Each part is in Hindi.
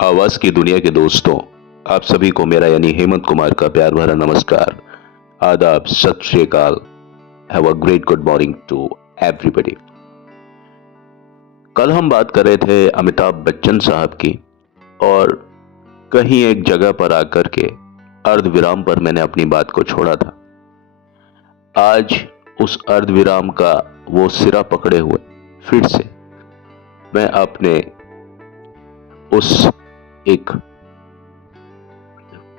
आवाज की दुनिया के दोस्तों, आप सभी को मेरा यानी हेमंत कुमार का प्यार भरा नमस्कार, आदाब, सत श्री अकाल। Have a great good morning to everybody. कल हम बात कर रहे थे अमिताभ बच्चन साहब की, और कहीं एक जगह पर आकर के अर्ध विराम पर मैंने अपनी बात को छोड़ा था। आज उस अर्ध विराम का वो सिरा पकड़े हुए फिर से मैं अपने उस एक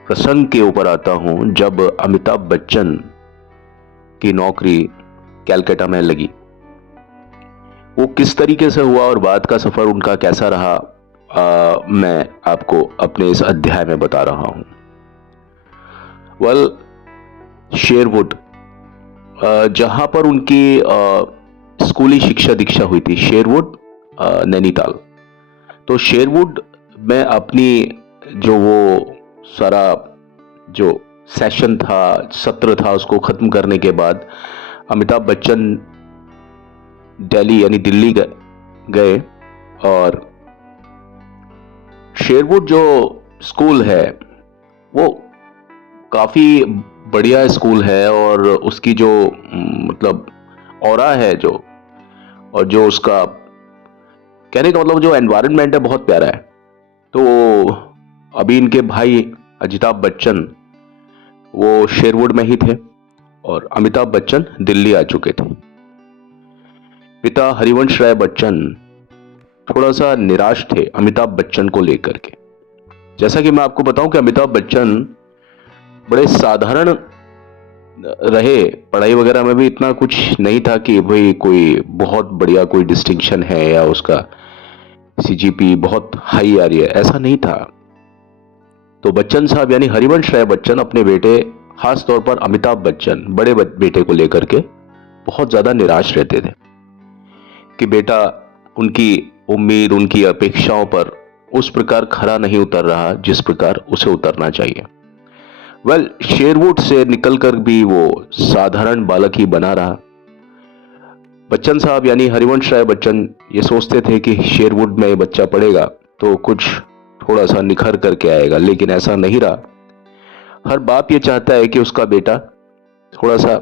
प्रसंग के ऊपर आता हूं, जब अमिताभ बच्चन की नौकरी कैलकाटा में लगी। वो किस तरीके से हुआ और बाद का सफर उनका कैसा रहा, मैं आपको अपने इस अध्याय में बता रहा हूं। वेल, शेरवुड, जहां पर उनकी स्कूली शिक्षा दीक्षा हुई थी, शेरवुड, नैनीताल। तो शेरवुड में अपनी जो वो सारा जो सेशन था, सत्र था, उसको खत्म करने के बाद अमिताभ बच्चन दिल्ली यानी दिल्ली गए। और शेरवुड जो स्कूल है वो काफी बढ़िया स्कूल है, और उसकी जो मतलब ऑरा है, जो और जो उसका कहने का मतलब जो एनवायरनमेंट है, बहुत प्यारा है। तो अभी इनके भाई अमिताभ बच्चन वो शेरवुड में ही थे, और अमिताभ बच्चन दिल्ली आ चुके थे। पिता हरिवंश राय बच्चन थोड़ा सा निराश थे अमिताभ बच्चन को लेकर के। जैसा कि मैं आपको बताऊं कि अमिताभ बच्चन बड़े साधारण रहे, पढ़ाई वगैरह में भी इतना कुछ नहीं था कि भाई कोई बहुत बढ़िया कोई डिस्टिंक्शन है या उसका सीजीपी बहुत हाई आ रही है, ऐसा नहीं था। तो बच्चन साहब यानी हरिवंश राय बच्चन अपने बेटे, खास तौर पर अमिताभ बच्चन बड़े बेटे को लेकर के बहुत ज्यादा निराश रहते थे कि बेटा उनकी उम्मीद, उनकी अपेक्षाओं पर उस प्रकार खरा नहीं उतर रहा जिस प्रकार उसे उतरना चाहिए। वेल, शेरवुड से निकलकर भी वो साधारण बालक ही बना रहा। बच्चन साहब यानी हरिवंश राय बच्चन ये सोचते थे कि शेरवुड में ये बच्चा पढ़ेगा तो कुछ थोड़ा सा निखर करके आएगा, लेकिन ऐसा नहीं रहा। हर बाप ये चाहता है कि उसका बेटा थोड़ा सा,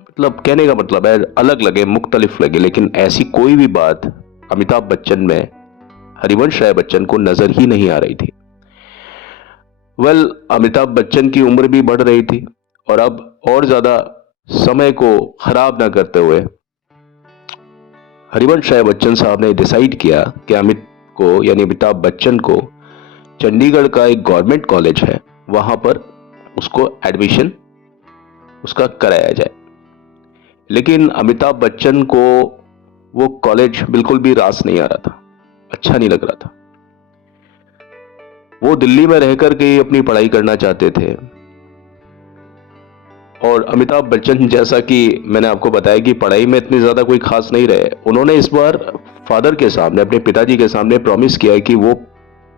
मतलब कहने का मतलब है, अलग लगे, मुख्तलिफ लगे, लेकिन ऐसी कोई भी बात अमिताभ बच्चन में हरिवंश राय बच्चन को नजर ही नहीं आ रही थी। वेल, अमिताभ बच्चन की उम्र भी बढ़ रही थी, और अब और ज्यादा समय को खराब ना करते हुए हरिवंश राय बच्चन साहब ने डिसाइड किया कि अमित को यानी अमिताभ बच्चन को चंडीगढ़ का एक गवर्नमेंट कॉलेज है, वहां पर उसको एडमिशन उसका कराया जाए। लेकिन अमिताभ बच्चन को वो कॉलेज बिल्कुल भी रास नहीं आ रहा था, अच्छा नहीं लग रहा था। वो दिल्ली में रहकर के ही अपनी पढ़ाई करना चाहते थे। और अमिताभ बच्चन, जैसा कि मैंने आपको बताया कि पढ़ाई में इतने ज्यादा कोई खास नहीं रहे, उन्होंने इस बार फादर के सामने, अपने पिताजी के सामने प्रॉमिस किया है कि वो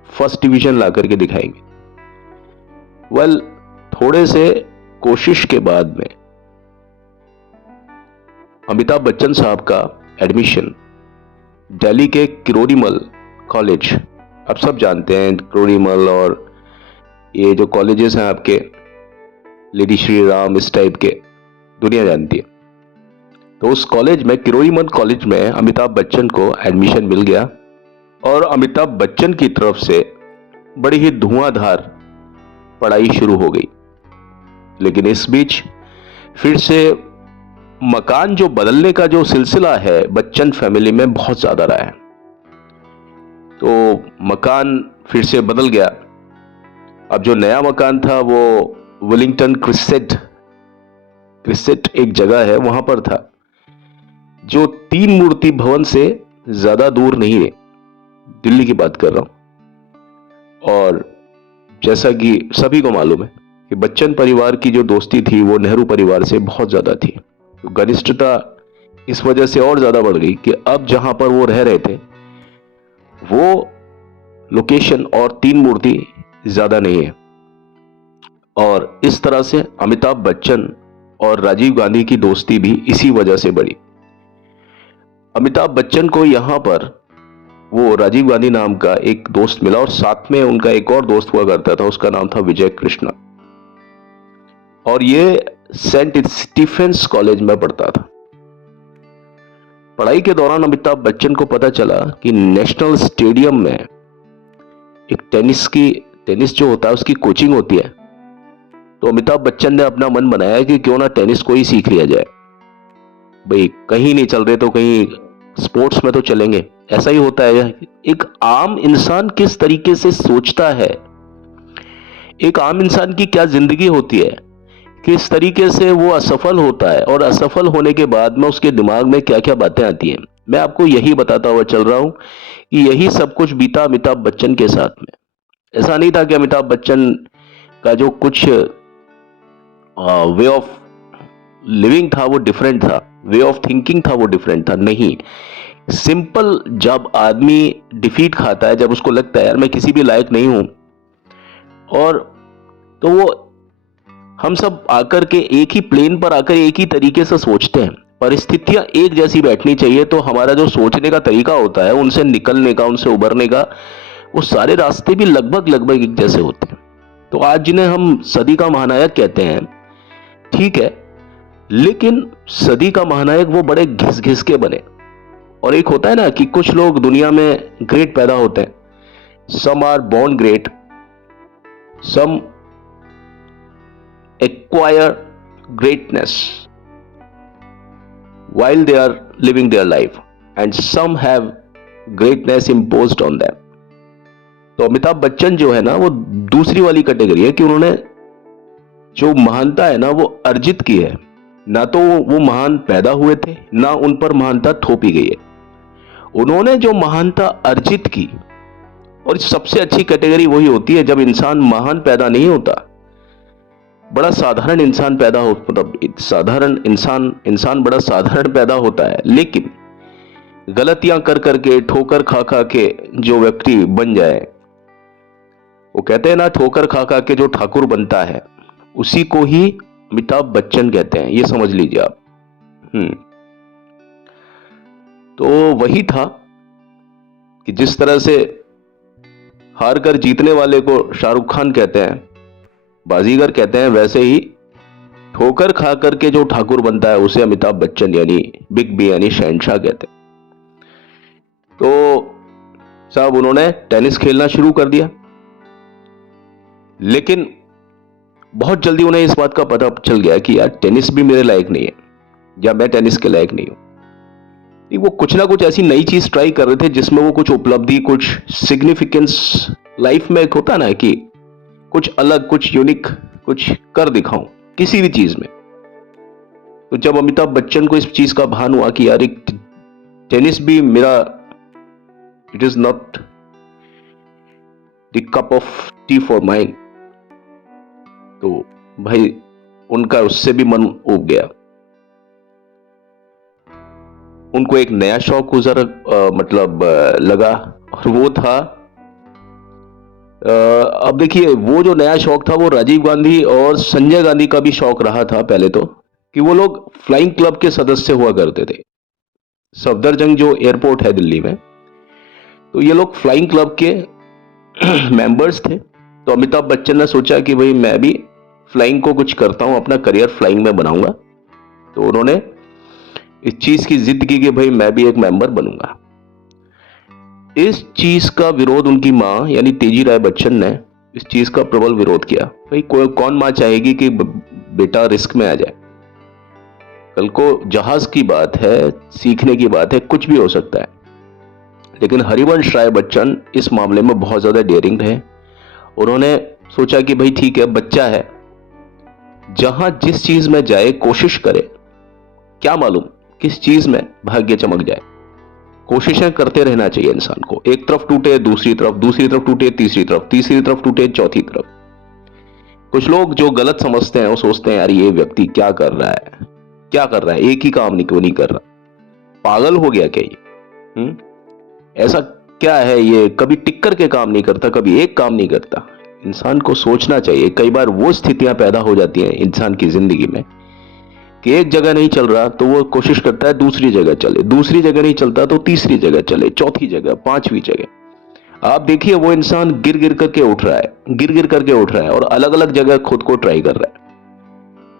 फर्स्ट डिवीजन ला करके दिखाएंगे। वेल, थोड़े से कोशिश के बाद में अमिताभ बच्चन साहब का एडमिशन दिल्ली के किरोड़ीमल कॉलेज, आप सब जानते हैं किरोड़ीमल, और ये जो कॉलेजेस हैं आपके लेडी श्री राम, इस टाइप के, दुनिया जानती है। तो उस कॉलेज में, किरोड़ीमल कॉलेज में अमिताभ बच्चन को एडमिशन मिल गया, और अमिताभ बच्चन की तरफ से बड़ी ही धुआंधार पढ़ाई शुरू हो गई। लेकिन इस बीच फिर से मकान जो बदलने का जो सिलसिला है बच्चन फैमिली में बहुत ज्यादा रहा है। तो मकान फिर से बदल गया। अब जो नया मकान था वो वेलिंगटन क्रिसेट एक जगह है, वहां पर था, जो 3 मूर्ति भवन से ज्यादा दूर नहीं है, दिल्ली की बात कर रहा हूं। और जैसा कि सभी को मालूम है कि बच्चन परिवार की जो दोस्ती थी वो नेहरू परिवार से बहुत ज्यादा थी। तो घनिष्ठता इस वजह से और ज्यादा बढ़ गई कि अब जहां पर वो रह रहे थे वो लोकेशन और 3 मूर्ति ज्यादा नहीं है। और इस तरह से अमिताभ बच्चन और राजीव गांधी की दोस्ती भी इसी वजह से बढ़ी। अमिताभ बच्चन को यहां पर वो राजीव गांधी नाम का एक दोस्त मिला और साथ में उनका एक और दोस्त हुआ करता था, उसका नाम था विजय कृष्णा। और ये सेंट स्टीफेंस कॉलेज में पढ़ता था। पढ़ाई के दौरान अमिताभ बच्चन को पता चला कि नेशनल स्टेडियम में एक टेनिस जो होता है उसकी कोचिंग होती है। तो अमिताभ बच्चन ने अपना मन बनाया कि क्यों ना टेनिस को ही सीख लिया जाए। भाई कहीं नहीं चल रहे तो कहीं स्पोर्ट्स में तो चलेंगे। ऐसा ही होता है, एक आम इंसान किस तरीके से सोचता है, एक आम इंसान की क्या जिंदगी होती है, किस तरीके से वो असफल होता है और असफल होने के बाद में उसके दिमाग में क्या क्या बातें आती हैं, मैं आपको यही बताता हुआ चल रहा हूं कि यही सब कुछ बीता अमिताभ बच्चन के साथ में। ऐसा नहीं था कि अमिताभ बच्चन का जो कुछ वे ऑफ लिविंग था वो डिफरेंट था, वे ऑफ थिंकिंग था वो डिफरेंट था, नहीं। सिंपल जब आदमी डिफीट खाता है, जब उसको लगता है यार मैं किसी भी लायक नहीं हूं, और तो वो हम सब आकर के एक ही प्लेन पर आकर एक ही तरीके से सोचते हैं। परिस्थितियां एक जैसी बैठनी चाहिए तो हमारा जो सोचने का तरीका होता है, उनसे निकलने का, उनसे उबरने का, वो सारे रास्ते भी लगभग लगभग एक जैसे होते हैं। तो आज जिन्हें हम सदी का महानायक कहते हैं, ठीक है, लेकिन सदी का महानायक वो बड़े घिस घिस के बने। और एक होता है ना कि कुछ लोग दुनिया में ग्रेट पैदा होते हैं, some are born great, some acquire greatness while they are living their life and some have greatness imposed on them। तो अमिताभ बच्चन जो है ना वो दूसरी वाली कैटेगरी है कि उन्होंने जो महानता है ना वो अर्जित की है। ना तो वो महान पैदा हुए थे, ना उन पर महानता थोपी गई है। उन्होंने जो महानता अर्जित की, और सबसे अच्छी कैटेगरी वही होती है जब इंसान महान पैदा नहीं होता, बड़ा साधारण इंसान पैदा हो, मतलब साधारण इंसान बड़ा साधारण पैदा होता है, लेकिन गलतियां कर करके, ठोकर खा खा के जो व्यक्ति बन जाए, वो कहते हैं ना ठोकर खा खा के जो ठाकुर बनता है, उसी को ही अमिताभ बच्चन कहते हैं। ये समझ लीजिए आप। तो वही था कि जिस तरह से हार कर जीतने वाले को शाहरुख खान कहते हैं, बाजीगर कहते हैं, वैसे ही ठोकर खा करके जो ठाकुर बनता है उसे अमिताभ बच्चन यानी बिग बी यानी शहंशाह कहते हैं। तो साहब उन्होंने टेनिस खेलना शुरू कर दिया, लेकिन बहुत जल्दी उन्हें इस बात का पता चल गया कि यार टेनिस भी मेरे लायक नहीं है, या मैं टेनिस के लायक नहीं हूं। वो कुछ ना कुछ ऐसी नई चीज ट्राई कर रहे थे जिसमें वो कुछ उपलब्धि, कुछ सिग्निफिकेंस लाइफ में एक होता ना कि कुछ अलग, कुछ यूनिक, कुछ कर दिखाऊं किसी भी चीज में। तो जब अमिताभ बच्चन को इस चीज का भान हुआ कि यार एक टेनिस भी मेरा, it is not the cup of T for mind, तो भाई उनका उससे भी मन उब गया। उनको एक नया शौक लगा, और वो था अब देखिए, वो जो नया शौक था वो राजीव गांधी और संजय गांधी का भी शौक रहा था पहले तो, कि वो लोग फ्लाइंग क्लब के सदस्य हुआ करते थे। सफदरजंग जो एयरपोर्ट है दिल्ली में, तो ये लोग फ्लाइंग क्लब के मेंबर्स थे। तो अमिताभ बच्चन ने सोचा कि भाई मैं भी फ्लाइंग को कुछ करता हूं, अपना करियर फ्लाइंग में बनाऊंगा। तो उन्होंने इस चीज की जिद की कि भाई मैं भी एक मेंबर बनूंगा। इस चीज का विरोध उनकी मां यानी तेजी राय बच्चन ने इस चीज का प्रबल विरोध किया। भाई कौन मां चाहेगी कि बेटा रिस्क में आ जाए। कल को जहाज की बात है, सीखने की बात है, कुछ भी हो सकता है। लेकिन हरिवंश राय बच्चन इस मामले में बहुत ज्यादा डेयरिंग रहे। उन्होंने सोचा कि भाई ठीक है, बच्चा है, जहां जिस चीज में जाए कोशिश करे, क्या मालूम किस चीज में भाग्य चमक जाए। कोशिशें करते रहना चाहिए इंसान को। एक तरफ टूटे दूसरी तरफ, दूसरी तरफ टूटे तीसरी तरफ, तीसरी तरफ टूटे चौथी तरफ। कुछ लोग जो गलत समझते हैं वो सोचते हैं यार ये व्यक्ति क्या कर रहा है, क्या कर रहा है, एक ही काम क्यों नहीं कर रहा, पागल हो गया क्या ये? ऐसा क्या है, ये कभी टिक कर के काम नहीं करता, कभी एक काम नहीं करता। इंसान को सोचना चाहिए। कई बार वो स्थितियां पैदा हो जाती हैं इंसान की जिंदगी में कि एक जगह नहीं चल रहा तो वो कोशिश करता है दूसरी जगह चले, दूसरी जगह नहीं चलता तो तीसरी जगह चले, चौथी जगह, पांचवी जगह। आप देखिए वो इंसान गिर गिर करके उठ रहा है, गिर गिर करके उठ रहा है और अलग अलग जगह खुद को ट्राई कर रहा है।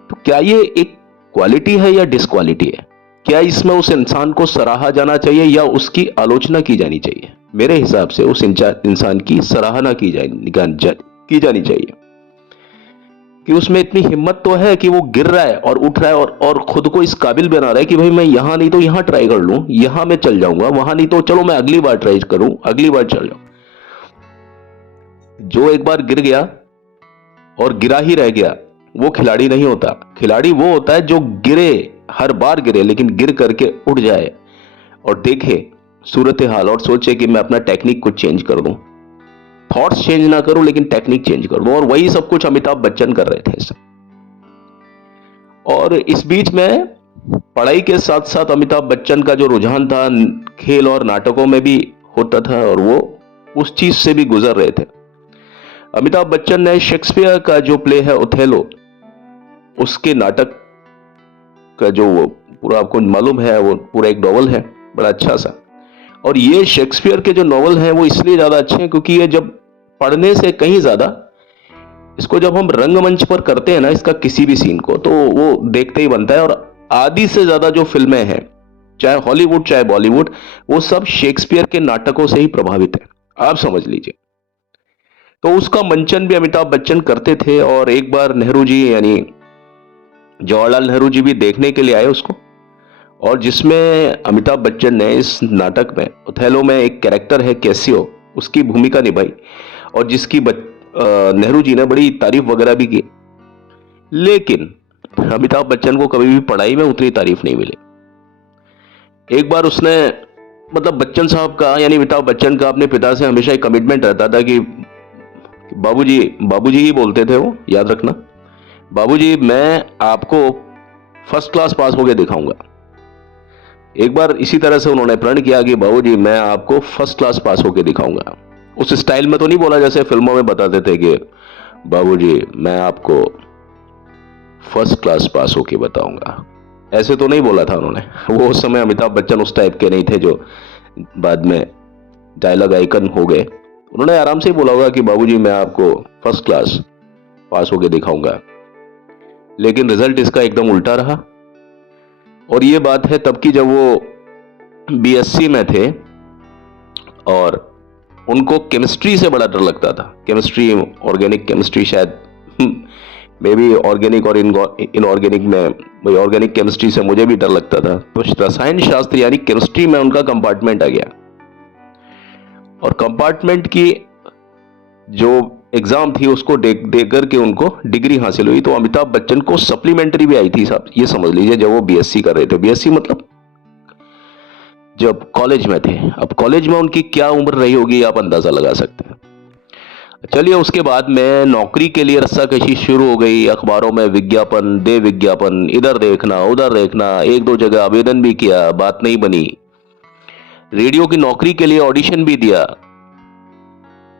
तो क्या ये एक क्वालिटी है या डिसक्वालिटी है? क्या इसमें उस इंसान को सराहा जाना चाहिए या उसकी आलोचना की जानी चाहिए? मेरे हिसाब से उस इंसान की सराहना की जानी चाहिए कि उसमें इतनी हिम्मत तो है कि वो गिर रहा है और उठ रहा है और खुद को इस काबिल बना रहा है कि भाई मैं यहां नहीं तो यहां ट्राई कर लूं, यहां मैं चल जाऊंगा, वहां नहीं तो चलो मैं अगली बार ट्राई करूं, अगली बार चल जाऊं। जो एक बार गिर गया और गिरा ही रह गया वो खिलाड़ी नहीं होता। खिलाड़ी वो होता है जो गिरे, हर बार गिरे लेकिन गिर करके उठ जाए और देखे सूरत हाल और सोचे कि मैं अपना टेक्निक कुछ चेंज कर दूं, थॉट्स चेंज ना करूं लेकिन टेक्निक चेंज कर दूं। और वही सब कुछ अमिताभ बच्चन कर रहे थे। और इस बीच में पढ़ाई के साथ साथ अमिताभ बच्चन का जो रुझान था खेल और नाटकों में भी होता था और वो उस चीज से भी गुजर रहे थे। अमिताभ बच्चन ने शेक्सपियर का जो प्ले है ओथेलो, उसके नाटक का जो वो पूरा आपको मालूम है, वो पूरा एक नॉवल है बड़ा अच्छा सा। और ये शेक्सपियर के जो नॉवल हैं वो इसलिए ज्यादा अच्छे हैं क्योंकि ये जब पढ़ने से कहीं ज्यादा इसको जब हम रंगमंच पर करते हैं ना, इसका किसी भी सीन को, तो वो देखते ही बनता है। और आधी से ज्यादा जो फिल्में हैं, चाहे हॉलीवुड चाहे बॉलीवुड, वो सब शेक्सपियर के नाटकों से ही प्रभावित है, आप समझ लीजिए। तो उसका मंचन भी अमिताभ बच्चन करते थे। और एक बार नेहरू जी यानी जवाहरलाल नेहरू जी भी देखने के लिए आए उसको, और जिसमें अमिताभ बच्चन ने इस नाटक में ओथेलो में एक कैरेक्टर है कैसियो, उसकी भूमिका निभाई और जिसकी नेहरू जी ने बड़ी तारीफ वगैरह भी की। लेकिन अमिताभ बच्चन को कभी भी पढ़ाई में उतनी तारीफ नहीं मिली। एक बार उसने मतलब बच्चन साहब का यानी अमिताभ बच्चन का अपने पिता से हमेशा एक कमिटमेंट रहता था कि बाबूजी, बाबूजी ही बोलते थे वो, याद रखना, बाबूजी मैं आपको फर्स्ट क्लास पास होके दिखाऊंगा। एक बार इसी तरह से उन्होंने प्रण किया कि बाबूजी मैं आपको फर्स्ट क्लास पास होके दिखाऊंगा। उस स्टाइल में तो नहीं बोला जैसे फिल्मों में बताते थे कि बाबूजी मैं आपको फर्स्ट क्लास पास होके बताऊंगा, ऐसे तो नहीं बोला था उन्होंने। वो उस समय अमिताभ बच्चन उस टाइप के नहीं थे जो बाद में डायलॉग आइकन हो गए। उन्होंने आराम से ही बोला होगा कि बाबूजी मैं आपको फर्स्ट क्लास पास होके दिखाऊंगा। लेकिन रिजल्ट इसका एकदम उल्टा रहा। और ये बात है तब की जब वो बीएससी में थे और उनको केमिस्ट्री से बड़ा डर लगता था। केमिस्ट्री, ऑर्गेनिक केमिस्ट्री, शायद मे बी ऑर्गेनिक और इनऑर्गेनिक में, भाई ऑर्गेनिक केमिस्ट्री से मुझे भी डर लगता था। तो रसायन शास्त्र यानी केमिस्ट्री में उनका कंपार्टमेंट आ गया और कंपार्टमेंट की जो एग्जाम थी उसको दे करके उनको डिग्री हासिल हुई। तो अमिताभ बच्चन को सप्लीमेंट्री भी आई थी साहब, ये समझ लीजिए, जब वो बीएससी कर रहे थे। बीएससी मतलब जब कॉलेज में थे। अब कॉलेज में उनकी क्या उम्र रही होगी आप अंदाजा लगा सकते हैं। चलिए उसके बाद में नौकरी के लिए रस्साकशी शुरू हो गई। अखबारों में विज्ञापन दे विज्ञापन, इधर देखना उधर देखना, एक दो जगह आवेदन भी किया, बात नहीं बनी। रेडियो की नौकरी के लिए ऑडिशन भी दिया,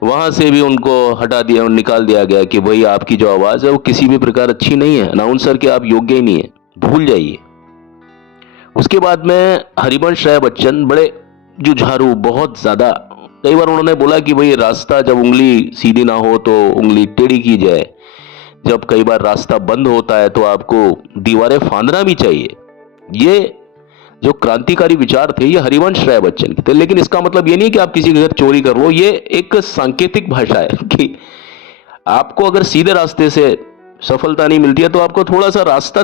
वहां से भी उनको हटा दिया, निकाल दिया गया कि भाई आपकी जो आवाज है वो किसी भी प्रकार अच्छी नहीं है, अनाउंसर के आप योग्य ही नहीं है, भूल जाइए। उसके बाद में हरिवंश राय बच्चन बड़े जुझारू, बहुत ज्यादा, कई बार उन्होंने बोला कि भाई रास्ता जब उंगली सीधी ना हो तो उंगली टेढ़ी की जाए, जब कई बार रास्ता बंद होता है तो आपको दीवारें फांदना भी चाहिए। ये जो क्रांतिकारी विचार थे ये हरिवंश राय बच्चन के थे। लेकिन इसका मतलब ये नहीं कि आप किसी के घर चोरी कर लो, ये एक सांकेतिक भाषा है कि आपको अगर सीधे रास्ते से सफलता नहीं मिलती है तो आपको थोड़ा सा रास्ता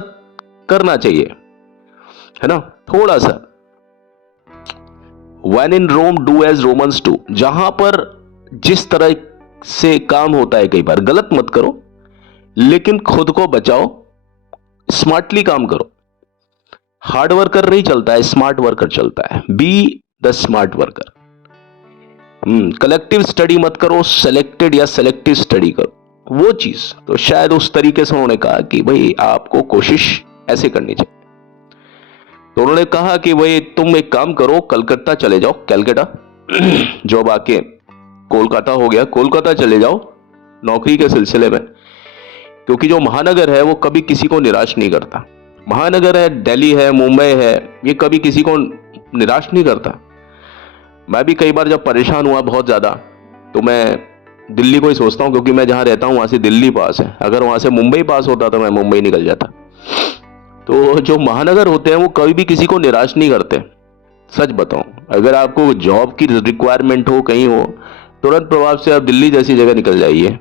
करना चाहिए, है ना, थोड़ा सा। When in Rome do as Romans do, जहां पर जिस तरह से काम होता है कई बार गलत मत करो, लेकिन खुद को बचाओ, स्मार्टली काम करो। हार्ड वर्कर नहीं चलता है, स्मार्ट वर्कर चलता है। Be the smart worker. Collective study मत करो, सेलेक्टेड या सेलेक्टिव स्टडी करो, वो चीज। तो शायद उस तरीके से उन्होंने कहा कि भाई आपको कोशिश ऐसे करनी चाहिए। तो उन्होंने कहा कि भाई तुम एक काम करो, कलकत्ता चले जाओ, कैलकाटा जॉब आके कोलकाता हो गया, कोलकाता चले जाओ नौकरी के सिलसिले में, क्योंकि जो महानगर है वो कभी किसी को निराश नहीं करता। महानगर है, दिल्ली है, मुंबई है, ये कभी किसी को निराश नहीं करता। मैं भी कई बार जब परेशान हुआ बहुत ज़्यादा, तो मैं दिल्ली को ही सोचता हूँ, क्योंकि मैं जहाँ रहता हूँ वहाँ से दिल्ली पास है। अगर वहाँ से मुंबई पास होता तो मैं मुंबई निकल जाता। तो जो महानगर होते हैं वो कभी भी किसी को निराश नहीं करते। सच बताऊं, अगर आपको जॉब की रिक्वायरमेंट हो, कहीं हो, तुरंत प्रभाव से आप दिल्ली जैसी जगह निकल जाइए,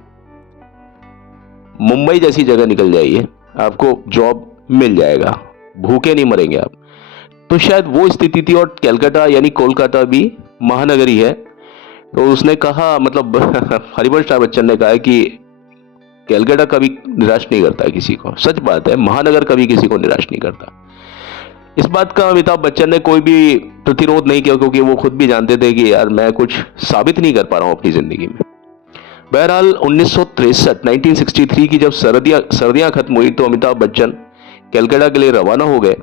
मुंबई जैसी जगह निकल जाइए, आपको जॉब मिल जाएगा, भूखे नहीं मरेंगे आप। तो शायद वो स्थिति थी, और कलकत्ता यानी कोलकाता भी महानगरी है। तो उसने कहा, मतलब हरिवंश राय बच्चन ने कहा है कि कलकत्ता कभी निराश नहीं करता है किसी को। सच बात है, महानगर कभी किसी को निराश नहीं करता। इस बात का अमिताभ बच्चन ने कोई भी प्रतिरोध नहीं किया, क्योंकि वो खुद भी जानते थे कि यार मैं कुछ साबित नहीं कर पा रहा हूं अपनी जिंदगी में। बहरहाल 1963 की जब सर्दियां खत्म हुई, तो अमिताभ बच्चन कलकत्ता के लिए रवाना हो गए।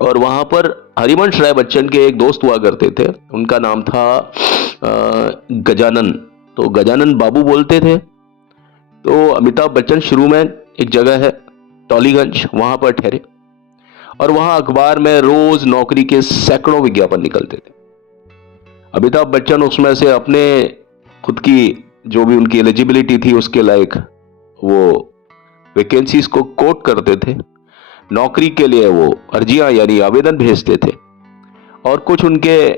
और वहां पर हरिवंश राय बच्चन के एक दोस्त हुआ करते थे, उनका नाम था गजानन। तो गजानन बाबू बोलते थे। तो अमिताभ बच्चन शुरू में एक जगह है टॉलीगंज, वहां पर ठहरे, और वहां अखबार में रोज नौकरी के सैकड़ों विज्ञापन निकलते थे। अमिताभ बच्चन उसमें से अपने खुद की जो भी उनकी एलिजिबिलिटी थी उसके लायक वो वैकेंसीज को कोट करते थे। नौकरी के लिए वो अर्जियां यानी आवेदन भेजते थे। और कुछ उनके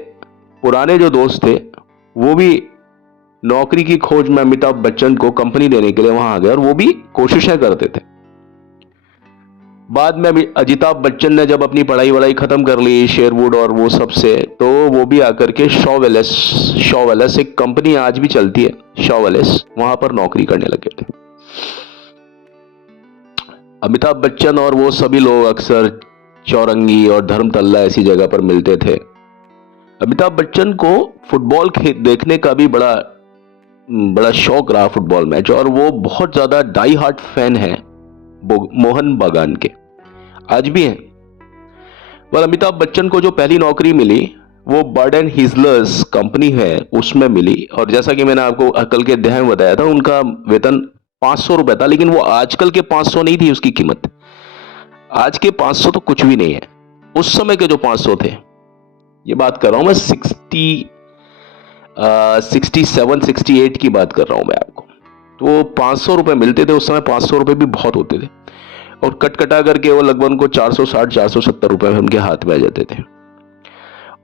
पुराने जो दोस्त थे वो भी नौकरी की खोज में अमिताभ बच्चन को कंपनी देने के लिए वहां आ गए, और वो भी कोशिशें करते थे। बाद में अमिताभ बच्चन ने जब अपनी पढ़ाई वढ़ाई खत्म कर ली शेरवुड और वो सब से, तो वो भी आकर के शॉ वेलेस एक कंपनी आज भी चलती है, शॉ वेलेस, वहां पर नौकरी करने लगे थे। अमिताभ बच्चन और वो सभी लोग अक्सर चौरंगी और धर्मतल्ला ऐसी जगह पर मिलते थे। अमिताभ बच्चन को फुटबॉल देखने का भी बड़ा शौक रहा, फुटबॉल मैच, और वो बहुत ज्यादा डाई हार्ट फैन है मोहन बागान के, आज भी हैं। पर अमिताभ बच्चन को जो पहली नौकरी मिली वो बर्ड एंड हिजलर्स कंपनी है उसमें मिली, और जैसा कि मैंने आपको कल के अध्याय में बताया था, उनका वेतन 500 रुपए था। लेकिन वो आजकल के 500 नहीं थी उसकी कीमत। आज के 500 तो कुछ भी नहीं है, उस समय के जो 500 थे, ये बात कर रहा हूं मैं 67-68 की बात कर रहा हूं मैं आपको। तो 500 रुपए मिलते थे उस समय। 500 रुपए भी बहुत होते थे, और कटा करके वो लगभग उनको 460-470 रुपए उनके हाथ में आ जाते थे।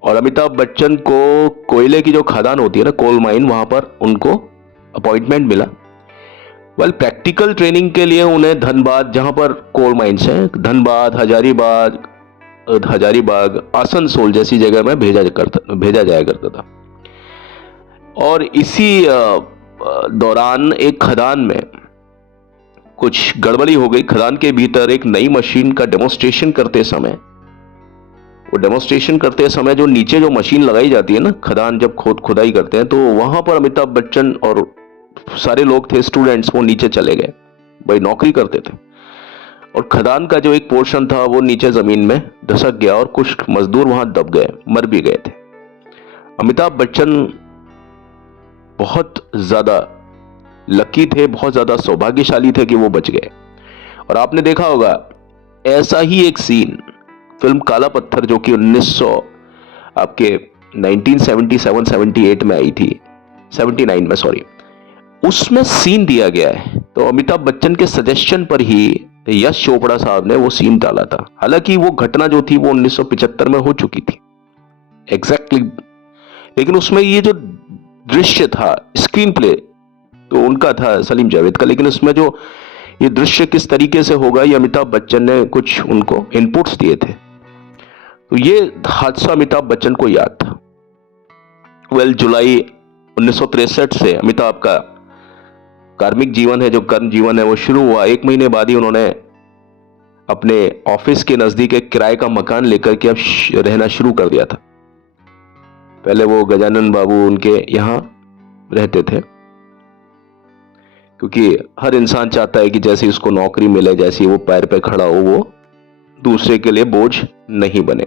और अमिताभ बच्चन को कोयले की जो खदान होती है ना, कोल माइन, वहां पर उनको अपॉइंटमेंट मिला। वेल, प्रैक्टिकल ट्रेनिंग के लिए उन्हें धनबाद, जहां पर कोल माइंस हैं, धनबाद, हजारीबाग, आसनसोल जैसी जगह में भेजा जाया करता था। और इसी दौरान एक खदान में कुछ गड़बड़ी हो गई। खदान के भीतर एक नई मशीन का डेमोन्स्ट्रेशन करते समय जो नीचे जो मशीन लगाई जाती है ना, खदान जब खुदाई करते हैं, तो वहां पर अमिताभ बच्चन और सारे लोग थे स्टूडेंट्स, वो नीचे चले गए। भाई नौकरी करते थे, और खदान का जो एक पोर्शन था वो नीचे जमीन में धसक गया, और कुछ मजदूर वहां दब गए, मर भी गए थे। अमिताभ बच्चन बहुत ज्यादा लकी थे, बहुत ज्यादा सौभाग्यशाली थे कि वो बच गए। और आपने देखा होगा ऐसा ही एक सीन फिल्म काला पत्थर, जो कि 1977-78 में आई थी, 79 में, सॉरी, उसमें सीन दिया गया है। तो अमिताभ बच्चन के सजेशन पर ही यश चोपड़ा साहब ने वो सीन डाला था। हालांकि वो घटना जो थी वो 1975 में हो चुकी थी एग्जैक्टली, लेकिन उसमें ये जो दृश्य था, स्क्रीन प्ले तो उनका था, सलीम जावेद का, लेकिन उसमें जो ये दृश्य किस तरीके से होगा, ये अमिताभ बच्चन ने कुछ उनको इनपुट्स दिए थे। तो ये हादसा अमिताभ बच्चन को याद था। वेल, जुलाई 1963 से अमिताभ का कार्मिक जीवन है, जो कर्म जीवन है, वो शुरू हुआ। 1 महीने बाद ही उन्होंने अपने ऑफिस के नजदीक एक किराए का मकान लेकर के अब रहना शुरू कर दिया था। पहले वो गजानन बाबू उनके यहां रहते थे, क्योंकि हर इंसान चाहता है कि जैसे उसको नौकरी मिले, जैसे वो पैर पे खड़ा हो, वो दूसरे के लिए बोझ नहीं बने।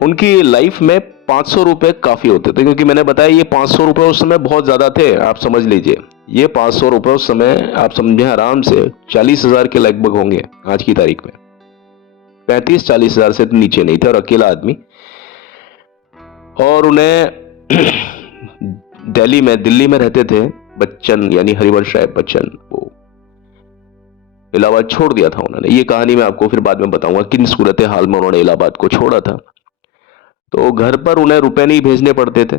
उनकी लाइफ में 500 रुपए काफी होते थे, क्योंकि मैंने बताया ये 500 रुपए उस समय बहुत ज्यादा थे। आप समझ लीजिए, ये 500 रुपए उस समय आप समझें आराम से 40,000 के लगभग होंगे आज की तारीख में। 35-40,000 से तो नीचे नहीं थे, और अकेला आदमी। और उन्हें दिल्ली में रहते थे बच्चन, यानी हरिवंश राय बच्चन। वो इलाहाबाद छोड़ दिया था उन्होंने। ये कहानी मैं आपको फिर बाद में बताऊंगा किन सूरत हाल में उन्होंने इलाहाबाद को छोड़ा था। तो घर पर उन्हें रुपए नहीं भेजने पड़ते थे,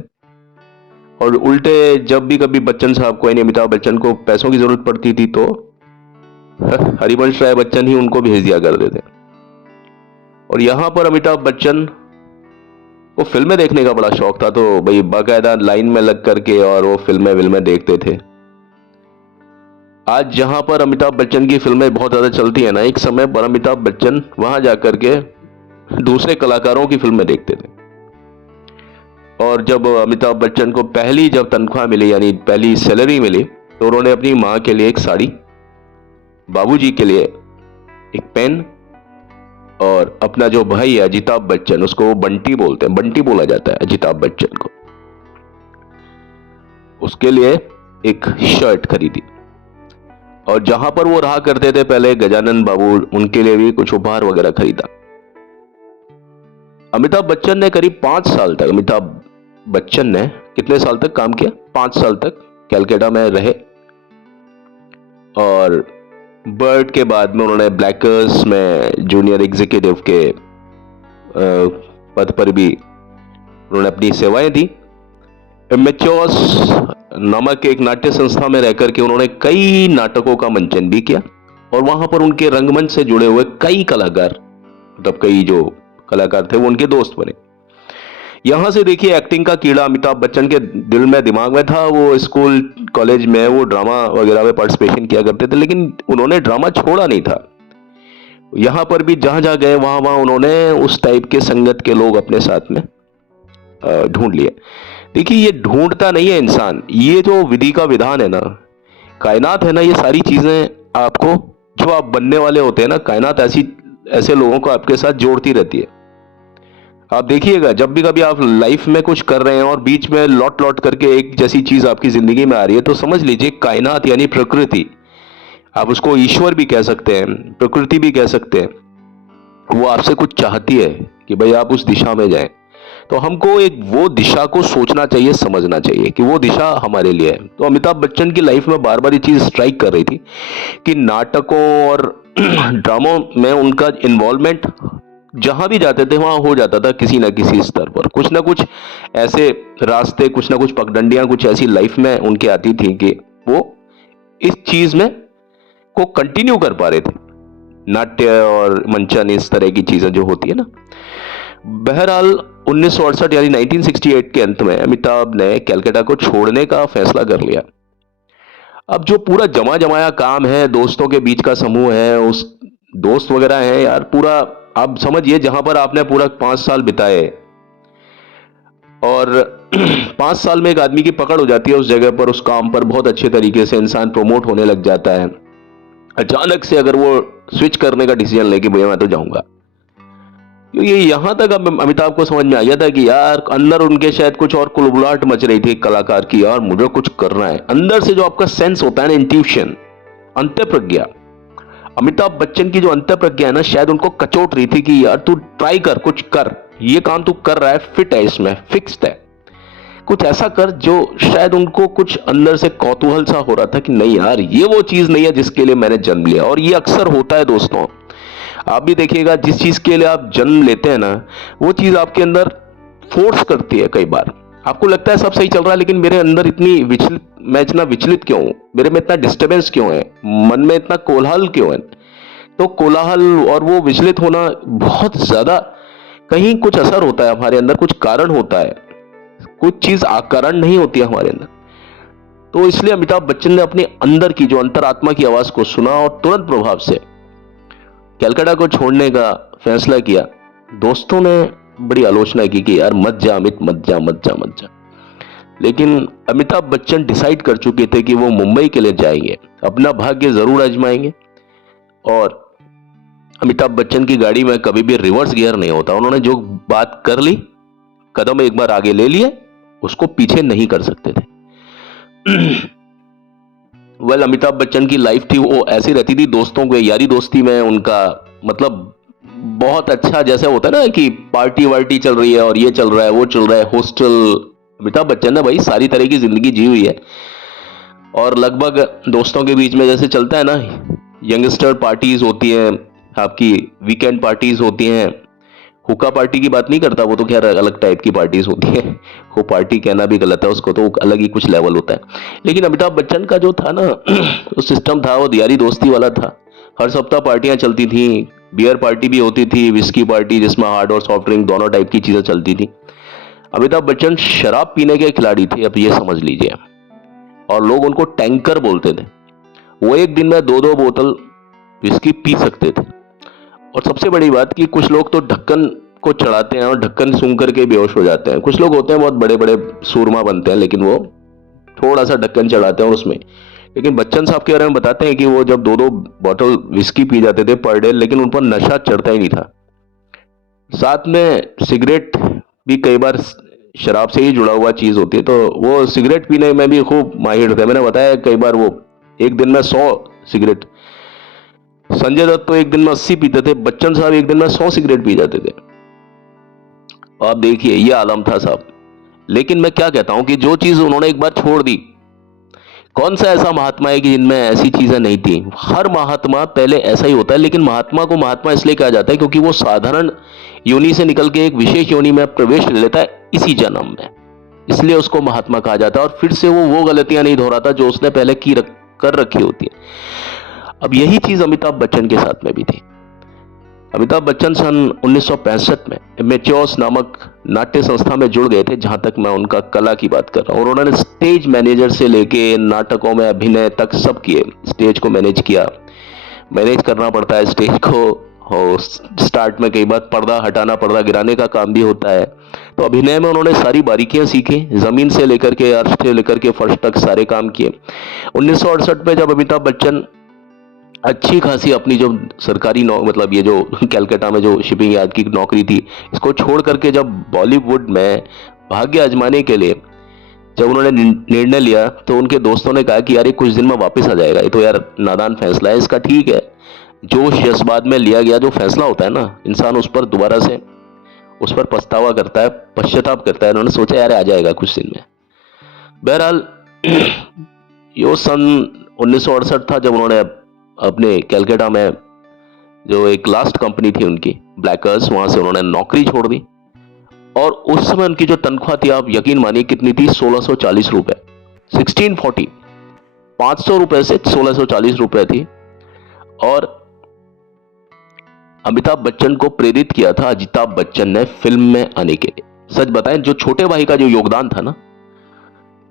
और उल्टे जब भी कभी बच्चन साहब को यानी अमिताभ बच्चन को पैसों की जरूरत पड़ती थी तो हरिवंश राय बच्चन ही उनको भेज दिया करते थे। और यहां पर अमिताभ बच्चन को फिल्में देखने का बड़ा शौक था, तो भाई बाकायदा लाइन में लग करके और वो फिल्में देखते थे। आज जहां पर अमिताभ बच्चन की फिल्में बहुत ज्यादा चलती है ना, एक समय पर अमिताभ बच्चन वहां जाकर के दूसरे कलाकारों की फिल्में देखते थे। और जब अमिताभ बच्चन को पहली जब तनख्वाह मिली, यानी पहली सैलरी मिली, तो उन्होंने अपनी मां के लिए एक साड़ी, बाबूजी के लिए एक पेन, और अपना जो भाई है अजिताभ बच्चन, उसको वो बंटी बोलते हैं, बंटी बोला जाता है अजिताभ बच्चन को, उसके लिए एक शर्ट खरीदी। और जहां पर वो रहा करते थे पहले गजानन बाबू, उनके लिए भी कुछ उपहार वगैरह खरीदा। अमिताभ बच्चन ने करीब 5 साल तक, अमिताभ बच्चन ने कितने साल तक काम किया? 5 साल तक कैलकाटा में रहे। और बर्ड के बाद में उन्होंने ब्लैकर्स में जूनियर एग्जीक्यूटिव के पद पर भी उन्होंने अपनी सेवाएं दी। इमेच्योर्स नामक एक नाट्य संस्था में रहकर के उन्होंने कई नाटकों का मंचन भी किया, और वहां पर उनके रंगमंच से जुड़े हुए कई कलाकार, मतलब कई जो कलाकार थे वो उनके दोस्त बने। यहां से देखिए एक्टिंग का कीड़ा अमिताभ बच्चन के दिल में, दिमाग में था। वो स्कूल कॉलेज में वो ड्रामा वगैरह में पार्टिसिपेशन किया करते थे, लेकिन उन्होंने ड्रामा छोड़ा नहीं था। यहां पर भी जहां जहां गए वहां वहां उन्होंने उस टाइप के संगत के लोग अपने साथ में ढूंढ लिए। देखिए ये ढूंढता नहीं है इंसान, ये जो विधि का विधान है ना, कायनात है ना, ये सारी चीजें आपको, जो आप बनने वाले होते हैं ना, कायनात ऐसे लोगों को आपके साथ जोड़ती रहती है। आप देखिएगा जब भी कभी आप लाइफ में कुछ कर रहे हैं और बीच में लौट लौट करके एक जैसी चीज आपकी जिंदगी में आ रही है, तो समझ लीजिए कायनात यानी प्रकृति, आप उसको ईश्वर भी कह सकते हैं, प्रकृति भी कह सकते हैं, वो आपसे कुछ चाहती है कि भाई आप उस दिशा में जाएं। तो हमको एक वो दिशा को सोचना चाहिए, समझना चाहिए कि वो दिशा हमारे लिए है। तो अमिताभ बच्चन की लाइफ में बार बार ये चीज स्ट्राइक कर रही थी कि नाटकों और ड्रामों में उनका इन्वॉल्वमेंट जहां भी जाते थे वहां हो जाता था किसी ना किसी स्तर पर। कुछ ना कुछ ऐसे रास्ते, कुछ ना कुछ पगडंडियां, कुछ ऐसी लाइफ में उनके आती थी कि वो इस चीज में को कंटिन्यू कर पा रहे थे। नाट्य और मंचन, इस तरह की चीजें जो होती है ना। बहरहाल 1968 यानी 1968 के अंत में अमिताभ ने कैलकाटा को छोड़ने का फैसला कर लिया। अब जो पूरा जमा जमाया काम है, दोस्तों के बीच का समूह है, उस दोस्त वगैरह है यार, पूरा आप समझिए जहां पर आपने पूरा 5 साल बिताए, और 5 साल में एक आदमी की पकड़ हो जाती है उस जगह पर, उस काम पर बहुत अच्छे तरीके से इंसान प्रमोट होने लग जाता है। अचानक से अगर वो स्विच करने का डिसीजन ले कि भैया मैं तो जाऊंगा, क्योंकि यहां तक अब अमिताभ को समझ में आ गया था कि यार अंदर उनके शायद कुछ और कुलबुलाहट मच रही थी कलाकार की, यार मुझे कुछ करना है। अंदर से जो आपका सेंस होता है ना, इंट्यूशन, अंतः प्रज्ञा, अमिताभ बच्चन की जो अंतः प्रज्ञा है ना, शायद उनको कचोट रही थी कि यार तू ट्राई कर, कुछ कर, ये काम तू कर रहा है, फिट है इसमें, फिक्स्ड है, कुछ ऐसा कर। जो शायद उनको कुछ अंदर से कौतूहल सा हो रहा था कि नहीं यार ये वो चीज नहीं है जिसके लिए मैंने जन्म लिया। और ये अक्सर होता है दोस्तों, आप भी देखिएगा जिस चीज के लिए आप जन्म लेते हैं ना, वो चीज आपके अंदर फोर्स करती है। कई बार आपको लगता है सब सही चल रहा है, लेकिन मेरे अंदर इतनी विचलित, मैं इतना विचलित क्यों हूं, मेरे में इतना डिस्टर्बेंस क्यों है, मन में इतना कोलाहल क्यों है। तो कोलाहल और वो विचलित होना बहुत ज्यादा, कहीं कुछ असर होता है हमारे अंदर, कुछ कारण होता है, कुछ चीज अकारण नहीं होती है हमारे अंदर। तो इसलिए अमिताभ बच्चन ने अपने अंदर की जो अंतरात्मा की आवाज को सुना और तुरंत प्रभाव से कैलकाटा को छोड़ने का फैसला किया। दोस्तों ने बड़ी आलोचना की कि यार मत जा अमित, मत जा मत जा मत जा, लेकिन अमिताभ बच्चन डिसाइड कर चुके थे कि वो मुंबई के लिए जाएंगे, अपना भाग्य जरूर आजमाएंगे। और अमिताभ बच्चन की गाड़ी में कभी भी रिवर्स गियर नहीं होता। उन्होंने जो बात कर ली, कदम एक बार आगे ले लिए, उसको पीछे नहीं कर सकते थे। वेल अमिताभ बच्चन की लाइफ थी वो ऐसी रहती थी, दोस्तों को यारी दोस्ती में उनका मतलब बहुत अच्छा, जैसे होता है ना कि पार्टी वार्टी चल रही है और ये चल रहा है वो चल रहा है, हॉस्टल। अमिताभ बच्चन ने भाई सारी तरह की जिंदगी जी हुई है। और लगभग दोस्तों के बीच में जैसे चलता है ना, यंगस्टर पार्टीज होती हैं, आपकी वीकेंड पार्टीज होती हैं। हुक्का पार्टी की बात नहीं करता, वो तो खैर अलग टाइप की पार्टीज होती है। वो पार्टी कहना भी गलत है उसको, तो अलग ही कुछ लेवल होता है। लेकिन अमिताभ बच्चन का जो था ना वो सिस्टम था, वो यारी दोस्ती वाला था। हर सप्ताह पार्टियां चलती थी, बियर पार्टी भी होती थी, विस्की पार्टी जिसमें हार्ड और सॉफ्ट ड्रिंक दोनों टाइप की चीजें चलती थी। अमिताभ बच्चन शराब पीने के खिलाड़ी थे, अब ये समझ लीजिए। और लोग उनको टैंकर बोलते थे। वो एक दिन में 2-2 बोतल विस्की पी सकते थे। और सबसे बड़ी बात कि कुछ लोग तो ढक्कन को चढ़ाते हैं और ढक्कन सूंघ करके बेहोश हो जाते हैं। कुछ लोग होते हैं बहुत बड़े बड़े सूरमा बनते हैं, लेकिन वो थोड़ा सा ढक्कन चढ़ाते हैं और उसमें। लेकिन बच्चन साहब के बारे में बताते हैं कि वो जब 2-2 बॉटल विस्की पी जाते थे पर डे, लेकिन उन पर नशा चढ़ता ही नहीं था। साथ में सिगरेट भी कई बार शराब से ही जुड़ा हुआ चीज होती है, तो वो सिगरेट पीने में भी खूब माहिर थे। मैंने बताया कई बार वो एक दिन में 100 सिगरेट। संजय दत्त तो एक दिन में 80 पीते थे, बच्चन साहब एक दिन में 100 सिगरेट पी जाते थे। आप देखिए ये आलम था साहब। लेकिन मैं क्या कहता हूं कि जो चीज उन्होंने एक बार छोड़ दी, कौन सा ऐसा महात्मा है कि जिनमें ऐसी चीजें नहीं थी। हर महात्मा पहले ऐसा ही होता है, लेकिन महात्मा को महात्मा इसलिए कहा जाता है क्योंकि वो साधारण योनि से निकल के एक विशेष योनि में प्रवेश ले लेता है इसी जन्म में, इसलिए उसको महात्मा कहा जाता है। और फिर से वो गलतियां नहीं दोहराता जो उसने पहले कर रखी होती है। अब यही चीज अमिताभ बच्चन के साथ में भी थी। अमिताभ बच्चन सन 1965 में इमेच्योर्स नामक नाट्य संस्था में जुड़ गए थे, जहां तक मैं उनका कला की बात कर रहा हूं। और उन्होंने स्टेज मैनेजर से लेके नाटकों में अभिनय तक सब किए। स्टेज को मैनेज किया, मैनेज करना पड़ता है स्टेज को। और स्टार्ट में कई बार पर्दा हटाना, पर्दा गिराने का काम भी होता है। तो अभिनय में उन्होंने सारी बारीकियां सीखी, जमीन से लेकर के अर्श से लेकर के फर्श तक सारे काम किए। 1968 में जब अमिताभ बच्चन अच्छी खासी अपनी जो सरकारी मतलब ये जो कलकत्ता में जो शिपिंग यार्ड की नौकरी थी, इसको छोड़ करके जब बॉलीवुड में भाग्य आजमाने के लिए जब उन्होंने निर्णय लिया, तो उनके दोस्तों ने कहा कि यार ये कुछ दिन में वापस आ जाएगा, ये तो यार नादान फैसला है इसका। ठीक है, जोश जज्बात में लिया गया जो फैसला होता है ना, इंसान उस पर दोबारा से उस पर पछतावा करता है, पश्चाताप करता है। उन्होंने सोचा यार आ जाएगा कुछ दिन में। बहरहाल यो सन 1968 था जब उन्होंने अपने कलकत्ता में जो एक लास्ट कंपनी थी उनकी ब्लैकर्स, वहां से उन्होंने नौकरी छोड़ दी। और उस समय उनकी जो तनख्वाह थी, आप यकीन मानिए कितनी थी, 1640 रुपए, 1640, 500 रुपए से 1640 रुपए थी। और अमिताभ बच्चन को प्रेरित किया था अजिताभ बच्चन ने फिल्म में आने के लिए। सच बताएं, जो छोटे भाई का जो योगदान था ना,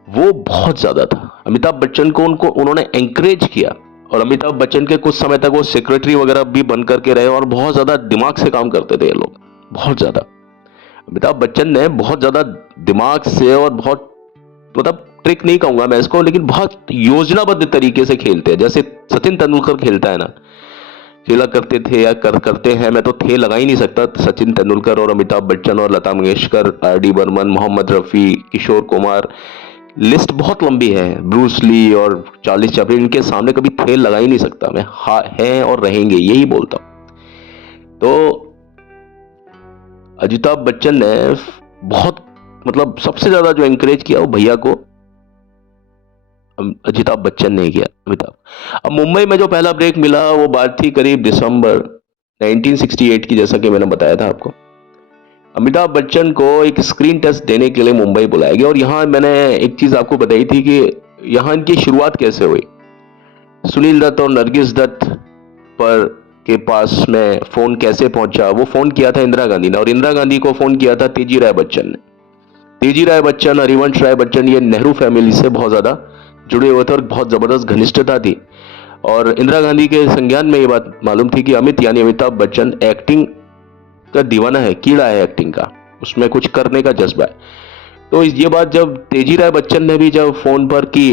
वो बहुत ज्यादा था। अमिताभ बच्चन को उन्होंने एंकरेज किया। और अमिताभ बच्चन के कुछ समय तक वो सेक्रेटरी वगैरह भी बन करके रहे, और बहुत ज्यादा दिमाग से काम करते थे ये लोग, बहुत ज्यादा। अमिताभ बच्चन ने बहुत ज्यादा दिमाग से, और बहुत मतलब ट्रिक नहीं कहूंगा मैं इसको, लेकिन बहुत योजनाबद्ध तरीके से खेलते हैं, जैसे सचिन तेंदुलकर खेलता है ना, खेला करते थे या करते हैं। मैं तो थे लगा ही नहीं सकता। सचिन तेंदुलकर और अमिताभ बच्चन और लता मंगेशकर, आर.डी. बर्मन, मोहम्मद रफी, किशोर कुमार, लिस्ट बहुत लंबी है, ब्रूस ली और चार्ली चैपलिन, इनके सामने कभी थे लगा ही नहीं सकता मैं। हैं और रहेंगे, यही बोलता हूं। तो अमिताभ बच्चन ने बहुत मतलब सबसे ज्यादा जो एंकरेज किया वो भैया को अमिताभ बच्चन ने किया। अमिताभ, अब मुंबई में जो पहला ब्रेक मिला वो बात थी करीब दिसंबर 1968 की, जैसा कि मैंने बताया था आपको। अमिताभ बच्चन को एक स्क्रीन टेस्ट देने के लिए मुंबई बुलाया गया। और यहां मैंने एक चीज आपको बताई थी कि यहां इनकी शुरुआत कैसे हुई। सुनील दत्त और नरगिस दत्त पर के पास में फोन कैसे पहुंचा, वो फोन किया था इंदिरा गांधी ने, और इंदिरा गांधी को फोन किया था तेजी राय बच्चन ने। तेजी राय बच्चन, हरिवंश राय बच्चन, ये नेहरू फैमिली से बहुत ज्यादा जुड़े हुए थे और बहुत जबरदस्त घनिष्ठता थी। और इंदिरा गांधी के संज्ञान में ये बात मालूम थी कि अमित यानी अमिताभ बच्चन एक्टिंग का दीवाना है, कीड़ा है एक्टिंग का, उसमें कुछ करने का जज्बा है। तो ये बात जब तेजी राय बच्चन ने भी जब फोन पर की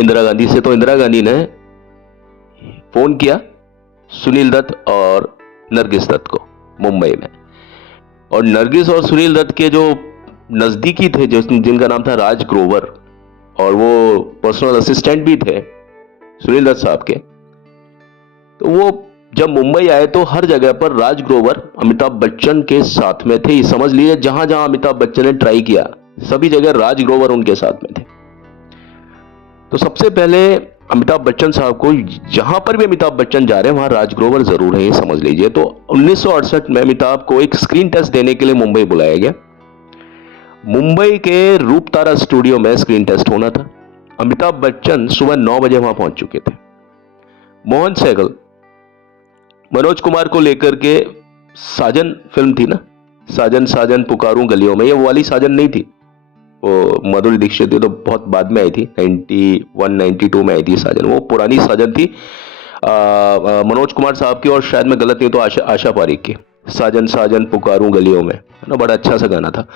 इंदिरा गांधी से, तो इंदिरा गांधी ने फोन किया सुनील दत्त और नरगिस दत्त को मुंबई में। और नरगिस और सुनील दत्त के जो नजदीकी थे, जिनका नाम था राज ग्रोवर, और वो पर्सनल असिस्टेंट भी थे, सुनील दत्त साहब के। तो वो जब मुंबई आए तो हर जगह पर राज ग्रोवर अमिताभ बच्चन के साथ में थे। समझ लीजिए जहां जहां अमिताभ बच्चन ने ट्राई किया सभी जगह राज ग्रोवर उनके साथ में थे। तो सबसे पहले अमिताभ बच्चन साहब को जहां पर भी अमिताभ बच्चन जा रहे हैं वहां राज ग्रोवर जरूर है, ये समझ लीजिए। तो 1968 में अमिताभ को एक स्क्रीन टेस्ट देने के लिए मुंबई बुलाया गया। मुंबई के रूप तारा स्टूडियो में स्क्रीन टेस्ट होना था। अमिताभ बच्चन सुबह 9 बजे वहां पहुंच चुके थे। मोहन सहगल मनोज कुमार को लेकर के साजन फिल्म थी ना, साजन साजन पुकारूं गलियों में, ये वो वाली साजन नहीं थी, वो माधुरी दीक्षित थी तो बहुत बाद में आई थी, 91-92 में आई थी साजन। वो पुरानी साजन थी मनोज कुमार साहब की, और शायद मैं गलत नहीं तो आशा पारीक की, साजन साजन पुकारूं गलियों में, है ना, बड़ा अच्छा सा गाना था।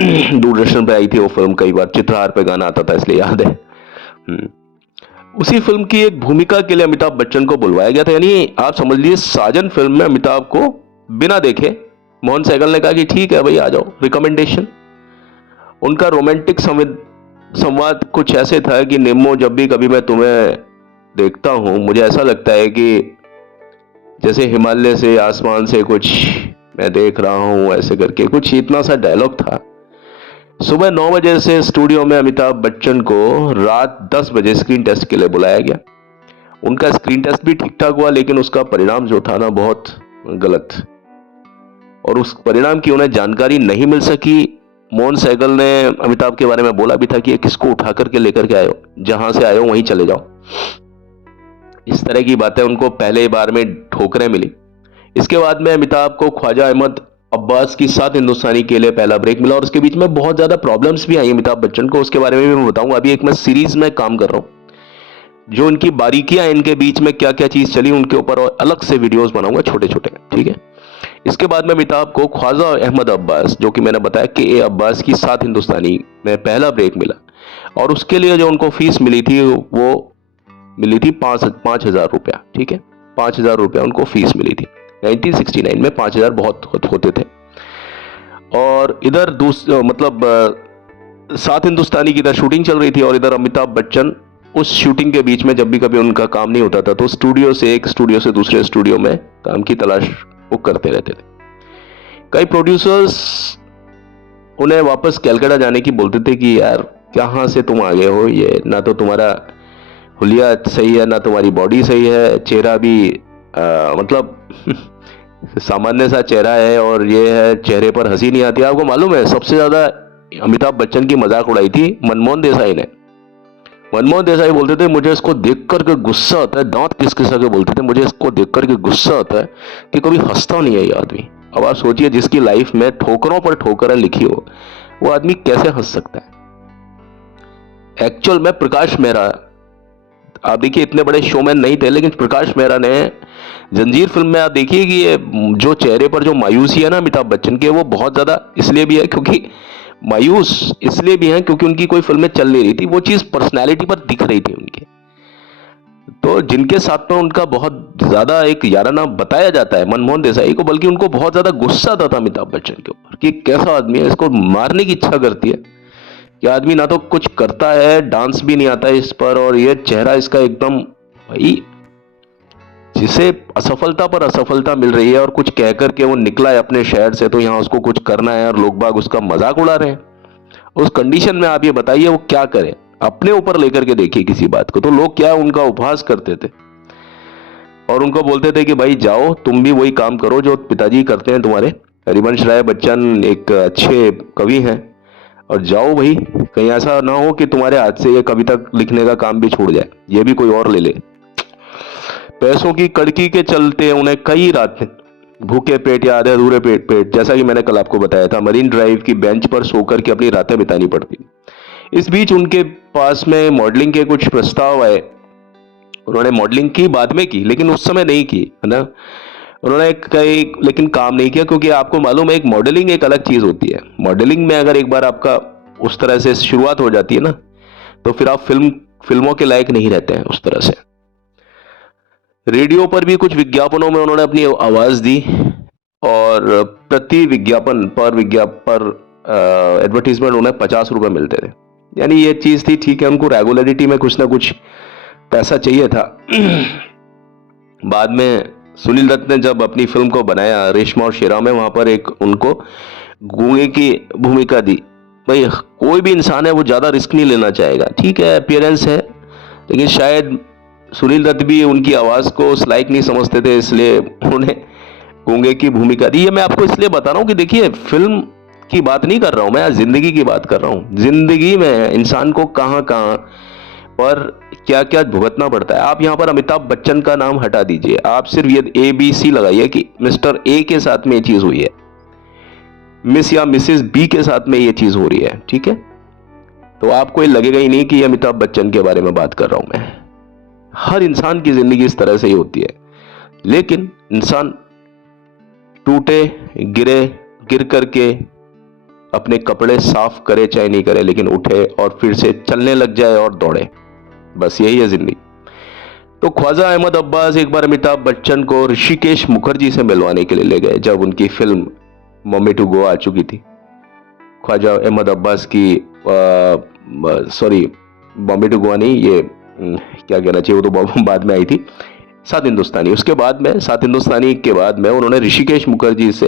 दूरदर्शन पे आई थी वो फिल्म, कई बार चित्रहार पे गाना आता था इसलिए याद है। उसी फिल्म की एक भूमिका के लिए अमिताभ बच्चन को बुलवाया गया था। यानी आप समझ लीजिए साजन फिल्म में अमिताभ को बिना देखे मोहन सहगल ने कहा कि ठीक है भाई आ जाओ, रिकमेंडेशन। उनका रोमांटिक संवाद कुछ ऐसे था कि निम्मो जब भी कभी मैं तुम्हें देखता हूं मुझे ऐसा लगता है कि जैसे हिमालय से आसमान से कुछ मैं देख रहा हूं, ऐसे करके कुछ इतना सा डायलॉग था। सुबह 9 बजे से स्टूडियो में अमिताभ बच्चन को रात 10 बजे स्क्रीन टेस्ट के लिए बुलाया गया। उनका स्क्रीन टेस्ट भी ठीक ठाक हुआ, लेकिन उसका परिणाम जो था ना बहुत गलत, और उस परिणाम की उन्हें जानकारी नहीं मिल सकी। मोहन सहगल ने अमिताभ के बारे में बोला भी था कि ये किसको उठा करके लेकर के आए हो, जहां से आए हो वहीं चले जाओ। इस तरह की बातें उनको पहले बार में ठोकरें मिली। इसके बाद में अमिताभ को ख्वाजा अहमद अब्बास की साथ हिंदुस्तानी के लिए पहला ब्रेक मिला, और उसके बीच में बहुत ज्यादा प्रॉब्लम्स भी आई अमिताभ बच्चन को, उसके बारे में भी मैं बताऊंगा। अभी एक मैं सीरीज में काम कर रहा हूं, जो उनकी बारीकियां, इनके बीच में क्या क्या चीज चली उनके ऊपर और अलग से वीडियोस बनाऊंगा छोटे छोटे, ठीक है। इसके बाद में अमिताभ को ख्वाजा अहमद अब्बास, जो कि मैंने बताया कि ए अब्बास की साथ हिंदुस्तानी में पहला ब्रेक मिला, और उसके लिए जो उनको फीस मिली थी वो मिली थी 5,000 रुपया, ठीक है, 5,000 रुपया उनको फीस मिली थी। 1969 में 5,000 बहुत होते थे। और इधर मतलब साथ हिंदुस्तानी की इधर शूटिंग चल रही थी, और इधर अमिताभ बच्चन उस शूटिंग के बीच में जब भी कभी उनका काम नहीं होता था तो स्टूडियो से एक स्टूडियो से दूसरे स्टूडियो में काम की तलाश वो करते रहते थे। कई प्रोड्यूसर्स उन्हें वापस कैलकाटा जाने की बोलते थे कि यार कहाँ से तुम आ गए हो, ये ना तो तुम्हारा हुलिया सही है ना तुम्हारी बॉडी सही है, चेहरा भी मतलब सामान्य सा चेहरा है, और ये है चेहरे पर हंसी नहीं आती। आपको मालूम है सबसे ज्यादा अमिताभ बच्चन की मजाक उड़ाई थी मनमोहन देसाई ने। मनमोहन देसाई बोलते थे मुझे इसको देख करके गुस्सा आता है, दांत किस किस के बोलते थे, मुझे इसको देख करके गुस्सा आता है कि कभी हंसता नहीं है ये आदमी। अब आप सोचिए जिसकी लाइफ में ठोकरों पर ठोकरें लिखी हो वो आदमी कैसे हंस सकता है। एक्चुअल में प्रकाश मेहरा, आप देखिए इतने बड़े शोमैन नहीं थे, लेकिन प्रकाश मेहरा ने जंजीर फिल्म में आप देखिए कि ये जो चेहरे पर जो मायूसी है ना अमिताभ बच्चन के, वो बहुत ज्यादा इसलिए भी है क्योंकि मायूस इसलिए भी है क्योंकि उनकी कोई फिल्में चल नहीं रही थी, वो चीज पर्सनैलिटी पर दिख रही थी उनके। तो जिनके साथ में उनका बहुत ज्यादा एक याराना बताया जाता है मनमोहन देसाई को, बल्कि उनको बहुत ज्यादा गुस्सा आता था अमिताभ बच्चन के ऊपर कि कैसा आदमी है, इसको मारने की इच्छा करती है कि आदमी ना तो कुछ करता है, डांस भी नहीं आता है इस पर, और ये चेहरा इसका एकदम, भाई जिसे असफलता पर असफलता मिल रही है और कुछ कह करके वो निकला है अपने शहर से, तो यहाँ उसको कुछ करना है और लोग बाग उसका मजाक उड़ा रहे हैं। उस कंडीशन में आप ये बताइए वो क्या करे, अपने ऊपर लेकर के देखिए किसी बात को, तो लोग क्या उनका उपहास करते थे और उनको बोलते थे कि भाई जाओ तुम भी वही काम करो जो पिताजी करते हैं तुम्हारे। हरिवंश राय बच्चन एक अच्छे कवि हैं, और जाओ भाई, कहीं ऐसा ना हो कि तुम्हारे हाथ से ये कविता लिखने का काम भी छूट जाए, ये भी कोई और ले ले। पैसों की कड़की के चलते उन्हें कई रातें भूखे पेट या आधे अधूरे पेट जैसा कि मैंने कल आपको बताया था, मरीन ड्राइव की बेंच पर सोकर के अपनी रातें बितानी पड़ती। इस बीच उनके पास में मॉडलिंग के कुछ प्रस्ताव आए। उन्होंने मॉडलिंग की, बाद में की, लेकिन उस समय नहीं की, है ना। उन्होंने कई लेकिन काम नहीं किया, क्योंकि आपको मालूम है एक मॉडलिंग एक अलग चीज होती है। मॉडलिंग में अगर एक बार आपका उस तरह से शुरुआत हो जाती है ना, तो फिर आप फिल्मों के लायक नहीं रहते हैं उस तरह से। रेडियो पर भी कुछ विज्ञापनों में उन्होंने अपनी आवाज दी, और प्रति विज्ञापन पर एडवर्टीजमेंट उन्हें 50 रुपए मिलते थे। यानी ये चीज थी, ठीक है, उनको रेगुलरिटी में कुछ ना कुछ पैसा चाहिए था। बाद में सुनील दत्त ने जब अपनी फिल्म को बनाया रेशमा और शेरा में, वहां पर एक उनको गूंगे की भूमिका दी। भाई कोई भी इंसान है वो ज्यादा रिस्क नहीं लेना चाहेगा, ठीक है अपीयरेंस है, लेकिन शायद सुनील दत्त भी उनकी आवाज को उस लायक नहीं समझते थे, इसलिए उन्होंने गूंगे की भूमिका दी। ये मैं आपको इसलिए बता रहा हूं कि देखिए फिल्म की बात नहीं कर रहा हूं मैं, जिंदगी की बात कर रहा हूं। जिंदगी में इंसान को कहां कहां पर क्या क्या भुगतना पड़ता है। आप यहां पर अमिताभ बच्चन का नाम हटा दीजिए, आप सिर्फ ये ABC लगाइए कि मिस्टर ए के साथ में ये चीज हुई है, मिस या मिसेस बी के साथ में ये चीज हो रही है, ठीक है, तो आपको ये लगेगा ही नहीं कि अमिताभ बच्चन के बारे में बात कर रहा हूं मैं। हर इंसान की जिंदगी इस तरह से ही होती है, लेकिन इंसान टूटे गिरे, गिर करके अपने कपड़े साफ करे चाहे नहीं करे, लेकिन उठे और फिर से चलने लग जाए और दौड़े, बस यही है जिंदगी। तो ख्वाजा अहमद अब्बास एक बार अमिताभ बच्चन को ऋषिकेश मुखर्जी से मिलवाने के लिए ले गए, जब उनकी फिल्म मम्मी टू गो आ चुकी थी। ख्वाजा अहमद अब्बास की सॉरी मम्मी टू गो नहीं, ये क्या कहना चाहिए, वो तो बाद में आई थी, सात हिंदुस्तानी। उसके बाद में सात हिंदुस्तानी के बाद में उन्होंने ऋषिकेश मुखर्जी से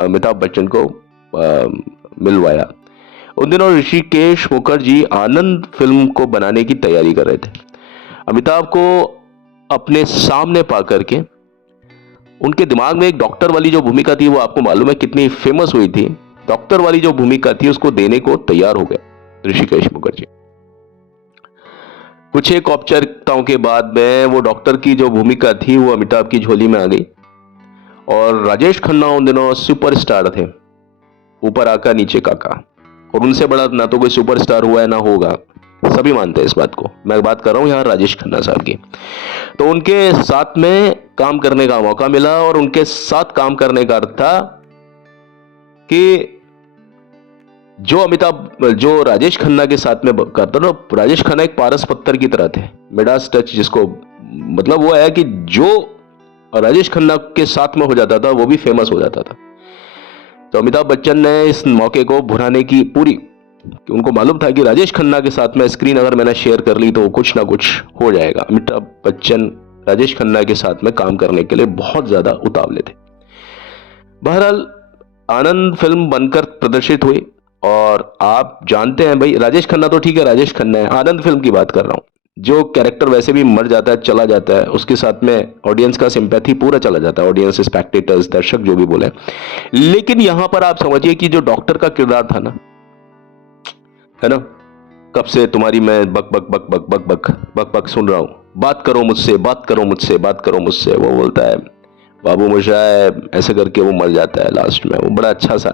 अमिताभ बच्चन को मिलवाया। उन दिनों ऋषिकेश मुखर्जी आनंद फिल्म को बनाने की तैयारी कर रहे थे। अमिताभ को अपने सामने पा करके उनके दिमाग में एक डॉक्टर वाली जो भूमिका थी, वो आपको मालूम है कितनी फेमस हुई थी, डॉक्टर वाली जो भूमिका थी उसको देने को तैयार हो गए ऋषिकेश मुखर्जी। कुछ एक औपचारिकताओं के बाद में वो डॉक्टर की जो भूमिका थी वो अमिताभ की झोली में आ गई, और राजेश खन्ना उन दिनों सुपरस्टार थे, ऊपर आका नीचे काका, और उनसे बड़ा ना तो कोई सुपरस्टार हुआ है ना होगा, सभी मानते हैं इस बात को। मैं बात कर रहा हूं यहां राजेश खन्ना साहब की। तो उनके साथ में काम करने का मौका मिला, और उनके साथ काम करने का अर्थ था कि जो राजेश खन्ना के साथ में करता ना, राजेश खन्ना एक पारस पत्थर की तरह थे, मिडास टच जिसको, मतलब वो है कि जो राजेश खन्ना के साथ में हो जाता था वो भी फेमस हो जाता था। तो अमिताभ बच्चन ने इस मौके को भुनाने की पूरी, कि उनको मालूम था कि राजेश खन्ना के साथ में स्क्रीन अगर मैंने शेयर कर ली तो कुछ ना कुछ हो जाएगा। अमिताभ बच्चन राजेश खन्ना के साथ में काम करने के लिए बहुत ज्यादा उतावले थे। बहरहाल आनंद फिल्म बनकर प्रदर्शित हुई, और आप जानते हैं भाई, राजेश खन्ना तो ठीक है, राजेश खन्ना है, आनंद फिल्म की बात कर रहा हूं, जो कैरेक्टर वैसे भी मर जाता है चला जाता है, उसके साथ में ऑडियंस का सिंपैथी पूरा चला जाता है, ऑडियंस स्पेक्टेटर्स दर्शक जो भी बोले। लेकिन यहां पर आप समझिए कि जो डॉक्टर का किरदार था ना, है ना, कब से तुम्हारी मैं बक बक बक बक बक बक बक बक सुन रहा हूं, बात करो मुझसे, बात करो मुझसे, बात करो मुझसे, वो बोलता है बाबू मुशाय, ऐसे करके वो मर जाता है लास्ट में, वो बड़ा अच्छा सा,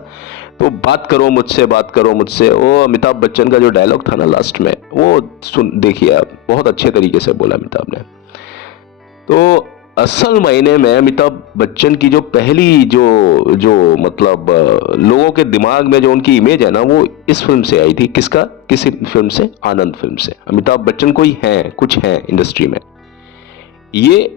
तो बात करो मुझसे, बात करो मुझसे, वो अमिताभ बच्चन का जो डायलॉग था ना लास्ट में, वो सुन देखिए आप, बहुत अच्छे तरीके से बोला अमिताभ ने। तो असल मायने में अमिताभ बच्चन की जो पहली जो जो मतलब लोगों के दिमाग में जो उनकी इमेज है ना, वो इस फिल्म से आई थी। किसका, किसी फिल्म से, आनंद फिल्म से। अमिताभ बच्चन कोई है, कुछ है इंडस्ट्री में, ये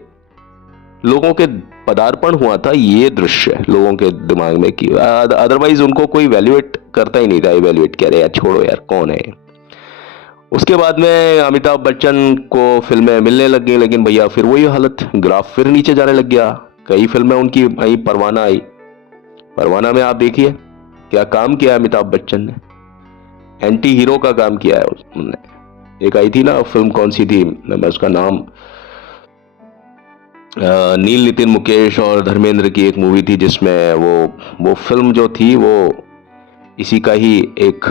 लोगों के पदार्पण हुआ था, ये दृश्य लोगों के दिमाग में की, अदरवाइज उनको कोई वैल्यूएट करता ही नहीं था। इवैल्यूएट कह रहे यार छोड़ो यार कौन है। उसके बाद में अमिताभ बच्चन को फिल्में मिलने लग गई, लेकिन भैया फिर वही हालत, ग्राफ फिर नीचे जाने लग गया। कई फिल्में उनकी आई, परवाना आई, परवाना में आप देखिए क्या काम किया अमिताभ बच्चन ने, एंटी हीरो का काम किया है उन्होंने। एक आई थी ना फिल्म, कौन सी थी, मैं उसका नाम, नील नितिन मुकेश और धर्मेंद्र की एक मूवी थी, जिसमें वो फिल्म जो थी वो इसी का ही एक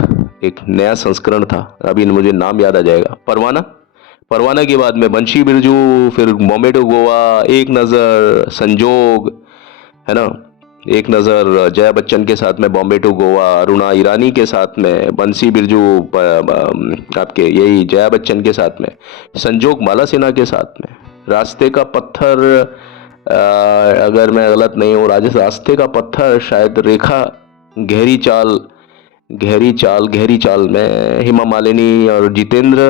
नया संस्करण था, अभी मुझे नाम याद आ जाएगा। परवाना, परवाना के बाद में बंशी बिरजू, फिर बॉम्बे टू गोवा, एक नज़र, संजोग, है ना, एक नज़र जया बच्चन के साथ में बॉम्बे टू गोवा, अरुणा ईरानी के साथ में, बंसी बिरजू आपके यही जया बच्चन के साथ में, संजोग माला सिन्हा के साथ में, रास्ते का पत्थर, अगर मैं गलत नहीं हूँ, रास्ते का पत्थर शायद, रेखा, गहरी चाल, गहरी चाल में हेमा मालिनी और जितेंद्र,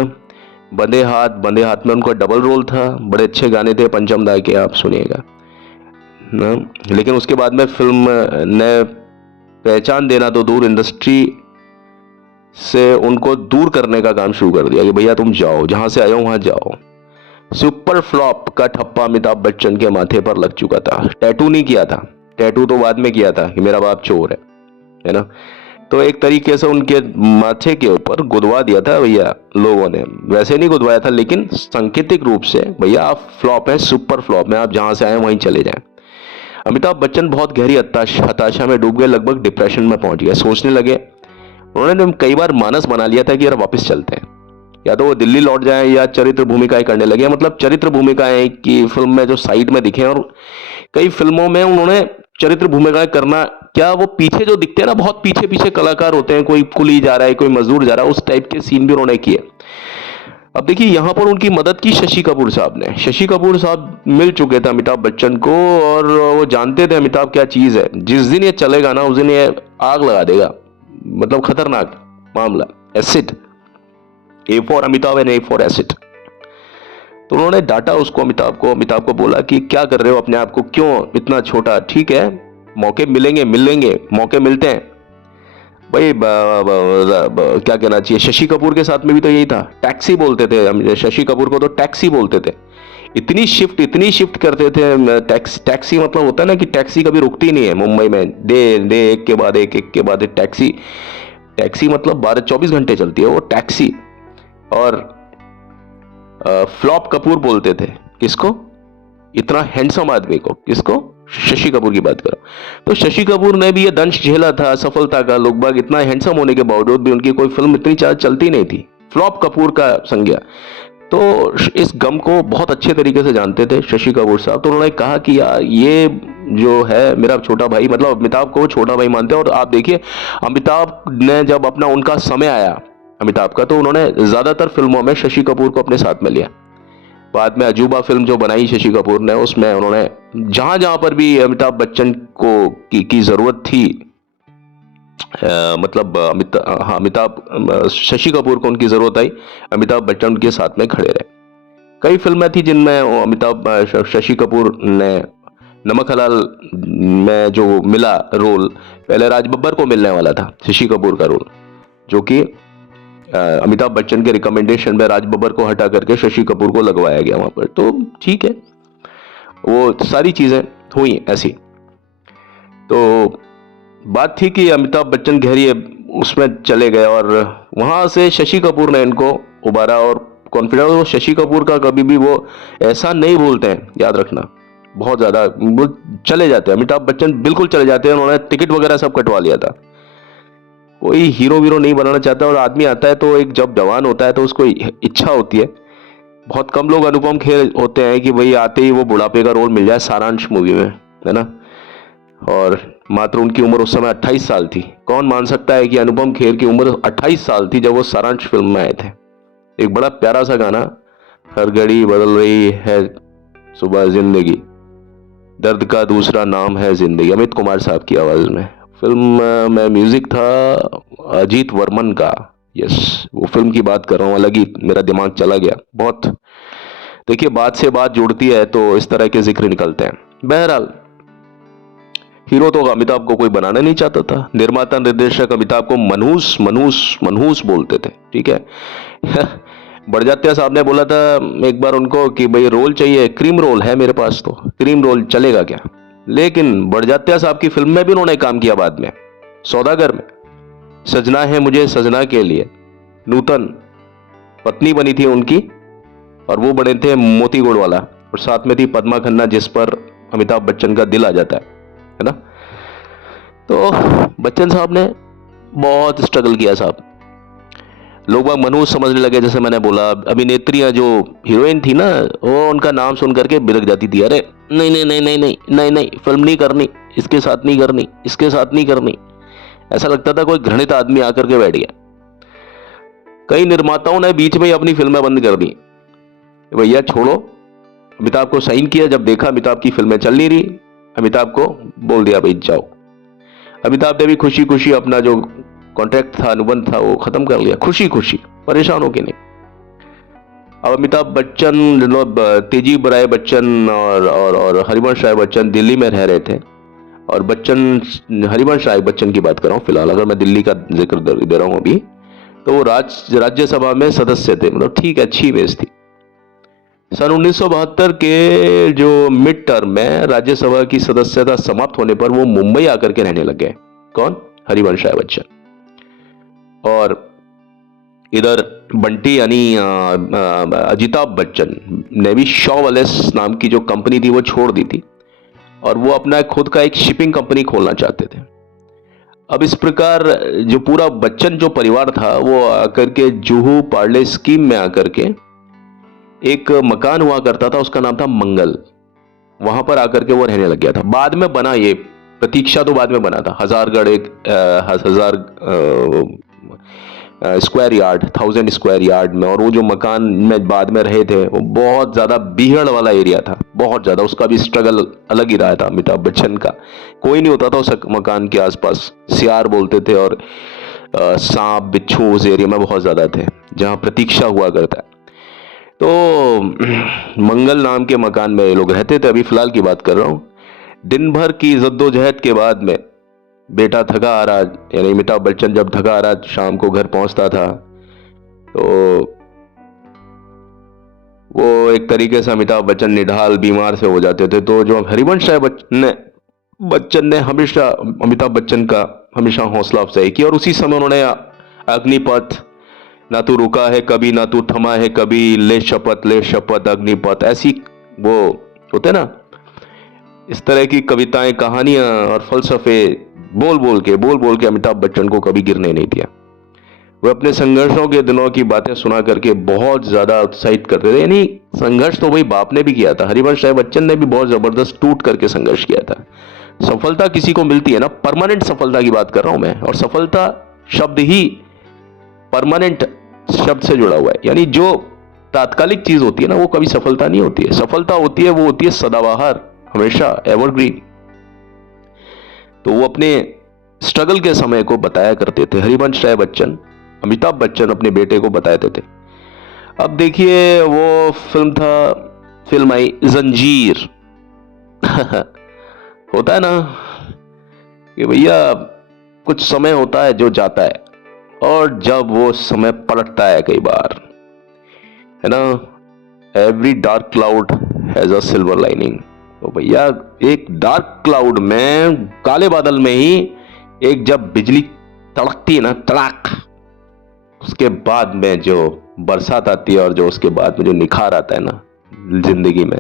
बंदे हाथ में उनका डबल रोल था, बड़े अच्छे गाने थे पंचम दा के, आप सुनिएगा ना। लेकिन उसके बाद में फिल्म ने पहचान देना तो दूर, इंडस्ट्री से उनको दूर करने का काम शुरू कर दिया कि भैया तुम जाओ, जहां से आए हो वहां जाओ। सुपर फ्लॉप का ठप्पा अमिताभ बच्चन के माथे पर लग चुका था। टैटू नहीं किया था, टैटू तो बाद में किया था कि मेरा बाप चोर है ना। तो एक तरीके से उनके माथे के ऊपर गुदवा दिया था भैया लोगों ने। वैसे नहीं गुदवाया था, लेकिन सांकेतिक रूप से भैया आप फ्लॉप हैं, सुपर फ्लॉप हैं, आप जहां से आए वहीं चले जाएं। अमिताभ बच्चन बहुत गहरी हताशा में डूब गए, लगभग डिप्रेशन में पहुंच गए। सोचने लगे, उन्होंने कई बार मानस बना लिया था कि यार वापस चलते हैं, या तो वो दिल्ली लौट जाएं या चरित्र भूमिकाएं करने लगे। मतलब चरित्र भूमिकाएं की फिल्म में जो साइड में दिखे, और कई फिल्मों में उन्होंने चरित्र भूमिकाएं करना, क्या वो पीछे जो दिखते हैं ना, बहुत पीछे पीछे कलाकार होते हैं, कोई कुली जा रहा है, कोई मजदूर जा रहा है, उस टाइप के सीन भी उन्होंने किए। अब देखिए यहां पर उनकी मदद की शशि कपूर साहब ने। शशि कपूर साहब मिल चुके थे अमिताभ बच्चन को, और वो जानते थे अमिताभ क्या चीज है। जिस दिन ये चलेगा ना, उस दिन ये आग लगा देगा, मतलब खतरनाक मामला, acid, A for Amitabh and A for acid. तो उन्होंने डांटा उसको, अमिताभ को बोला कि क्या कर रहे हो अपने आप को, क्यों इतना छोटा। ठीक है, मौके मिलेंगे, मौके मिलते हैं भाई। क्या कहना चाहिए, शशि कपूर के साथ में भी तो यही था, टैक्सी बोलते थे शशि कपूर को, तो टैक्सी बोलते थे। इतनी शिफ्ट करते थे। टैक्सी मतलब होता है ना कि टैक्सी कभी रुकती नहीं है मुंबई में, दे एक के बाद एक टैक्सी मतलब 12-24 घंटे चलती है वो टैक्सी। और फ्लॉप कपूर बोलते थे किसको, इतना हैंडसम आदमी को, किसको, शशि कपूर की बात करो। तो शशि कपूर ने भी ये दंश झेला था सफलता का। लोग बाग इतना हैंडसम होने के बावजूद भी उनकी कोई फिल्म इतनी चलती नहीं थी, फ्लॉप कपूर का संज्ञा। तो इस गम को बहुत अच्छे तरीके से जानते थे शशि कपूर साहब। तो उन्होंने कहा कि यार ये जो है मेरा छोटा भाई, मतलब अमिताभ को छोटा भाई मानते हैं। और आप देखिए अमिताभ ने जब अपना उनका समय आया अमिताभ का, तो उन्होंने ज्यादातर फिल्मों में शशि कपूर को अपने साथ में लिया। बाद में अजूबा फिल्म जो बनाई शशि कपूर ने, उसमें उन्होंने जहां जहां पर भी अमिताभ बच्चन को की जरूरत थी, मतलब शशि कपूर को उनकी जरूरत आई, अमिताभ बच्चन उनके साथ में खड़े रहे। कई फिल्में थी जिनमें शशि कपूर ने, नमक हलाल में जो मिला रोल, पहले राज बब्बर को मिलने वाला था शशि कपूर का रोल, जो कि अमिताभ बच्चन के रिकमेंडेशन में राज बब्बर को हटा करके शशि कपूर को लगवाया गया वहां पर। तो ठीक है, वो सारी चीजें हुई ऐसी। तो बात थी कि अमिताभ बच्चन गहरी उसमें चले गए, और वहां से शशि कपूर ने इनको उबारा। और कॉन्फिडेंस शशि कपूर का कभी भी वो ऐसा नहीं भूलते हैं, याद रखना, बहुत ज्यादा वो चले जाते हैं। अमिताभ बच्चन बिल्कुल चले जाते हैं, उन्होंने टिकट वगैरह सब कटवा लिया था। कोई हीरो वीरो नहीं बनाना चाहता, और आदमी आता है तो एक जब जवान होता है तो उसको इच्छा होती है। बहुत कम लोग अनुपम खेर होते हैं कि भाई आते ही वो बुढ़ापे का रोल मिल जाए सारांश मूवी में, है ना। और मात्र उनकी उम्र उस समय 28 साल थी। कौन मान सकता है कि अनुपम खेर की उम्र 28 साल थी जब वो सारांश फिल्म में आए थे। एक बड़ा प्यारा सा गाना, हर घड़ी बदल रही है सुबह जिंदगी, दर्द का दूसरा नाम है जिंदगी, अमित कुमार साहब की आवाज में। फिल्म में म्यूजिक था अजीत वर्मन का। यस, वो फिल्म की बात कर रहा हूँ, अलग ही मेरा दिमाग चला गया बहुत। देखिए बात से बात जुड़ती है तो इस तरह के जिक्र निकलते हैं। बहरहाल हीरो तो अमिताभ को कोई बनाना नहीं चाहता था। निर्माता निर्देशक अमिताभ को मनहूस मनहूस मनहूस बोलते थे, ठीक है। बड़जात्या साहब ने बोला था एक बार उनको कि भाई रोल चाहिए, क्रीम रोल है मेरे पास, तो क्रीम रोल चलेगा क्या। लेकिन बड़जात्या साहब की फिल्म में भी उन्होंने काम किया बाद में, सौदागर में सजना है मुझे सजना के लिए नूतन पत्नी बनी थी उनकी, और वो बने थे मोती गुड़ वाला, और साथ में थी पद्मा खन्ना जिस पर अमिताभ बच्चन का दिल आ जाता है ना। तो बच्चन साहब ने बहुत स्ट्रगल किया साहब। लोग बाग मनहूस समझने लगे, जैसे मैंने बोला। अभिनेत्रियां जो हीरोइन थी ना, वो उनका नाम सुन करके बिलक जाती थी, अरे नहीं नहीं नहीं नहीं नहीं नहीं नहीं, फिल्म नहीं करनी, इसके साथ नहीं करनी, इसके साथ नहीं करनी। ऐसा लगता था कोई घृणित आदमी आकर के बैठ गया। कई निर्माताओं ने बीच में ही अपनी फिल्में बंद कर दी, भैया छोड़ो। अमिताभ को साइन किया, जब देखा अमिताभ की फिल्में चल नहीं रही, अमिताभ को बोल दिया भाई जाओ। अमिताभ ने भी खुशी खुशी अपना जो कॉन्ट्रैक्ट था, अनुबंध था, वो खत्म कर लिया, खुशी खुशी, परेशान होके नहीं। अब अमिताभ बच्चन, तेजी राय बच्चन और हरिवंश राय बच्चन दिल्ली में रह रहे थे। और हरिवंश राय बच्चन की बात कर रहा हूँ फिलहाल, अगर मैं दिल्ली का जिक्र दे रहा हूँ अभी, तो वो राज्यसभा में सदस्य थे, मतलब ठीक है, अच्छी इमेज थी। सन 1972 के जो मिड टर्म में राज्यसभा की सदस्यता समाप्त होने पर वो मुंबई आकर के रहने लग गए। कौन? हरिवंश राय बच्चन। और इधर बंटी यानी अमिताभ बच्चन ने भी शॉवलेस नाम की जो कंपनी थी वो छोड़ दी थी और वो अपना खुद का एक शिपिंग कंपनी खोलना चाहते थे। अब इस प्रकार जो पूरा बच्चन जो परिवार था वो आकर के जुहू पार्ले स्कीम में आकर के एक मकान हुआ करता था, उसका नाम था मंगल। वहां पर आकर के वो रहने लग गया था। बाद में बना ये प्रतीक्षा, तो बाद में बना था हजारगढ़, एक 1000 1000 स्क्वायर यार्ड में। और वो जो मकान में बाद में रहे थे वो बहुत ज्यादा बीहड़ वाला एरिया था, बहुत ज्यादा। उसका भी स्ट्रगल अलग ही रहा था अमिताभ बच्चन का। कोई नहीं होता था उस मकान के आसपास, सियार बोलते थे और सांप बिच्छू उस एरिया में बहुत ज्यादा थे जहां प्रतीक्षा हुआ करता है। तो मंगल नाम के मकान में ये लोग रहते थे। अभी फिलहाल की बात कर रहा हूं। दिन भर की जद्दोजहद के बाद में बेटा थका आ रहा, यानी अमिताभ बच्चन जब थका आ रहा शाम को घर पहुंचता था तो वो एक तरीके से अमिताभ बच्चन निढाल बीमार से हो जाते थे। तो जो हरिवंश राय बच्चन ने हमेशा अमिताभ बच्चन का हमेशा हौसला अफजाई की और उसी समय उन्होंने अग्निपथ, ना तू रुका है कभी, ना तू थमा है कभी, ले शपथ अग्निपथ, ऐसी वो होते ना इस तरह की कविताएं, कहानियां और फलसफे बोल बोल के अमिताभ बच्चन को कभी गिरने नहीं दिया। वो अपने संघर्षों के दिनों की बातें सुना करके बहुत ज्यादा उत्साहित करते थे। यानी संघर्ष तो वही बाप ने भी किया था, हरिवंश राय बच्चन ने भी बहुत जबरदस्त टूट करके संघर्ष किया था। सफलता किसी को मिलती है ना, परमानेंट सफलता की बात कर रहा हूं मैं, और सफलता शब्द ही परमानेंट शब्द से जुड़ा हुआ है। यानी जो तात्कालिक चीज होती है ना वो कभी सफलता नहीं होती है। सफलता होती है वो होती है सदाबहार, हमेशा एवरग्रीन। तो वो अपने स्ट्रगल के समय को बताया करते थे हरिवंश राय बच्चन, अमिताभ बच्चन अपने बेटे को बताते थे। अब देखिए वो फिल्म आई जंजीर। होता है ना कि भैया कुछ समय होता है जो जाता है और जब वो समय पलटता है कई बार, है ना, every dark cloud has a silver lining. तो भैया एक डार्क क्लाउड में, काले बादल में ही एक जब बिजली तड़कती है ना, तड़ाक, उसके बाद में जो बरसात आती है और जो उसके बाद में जो निखार आता है ना जिंदगी में,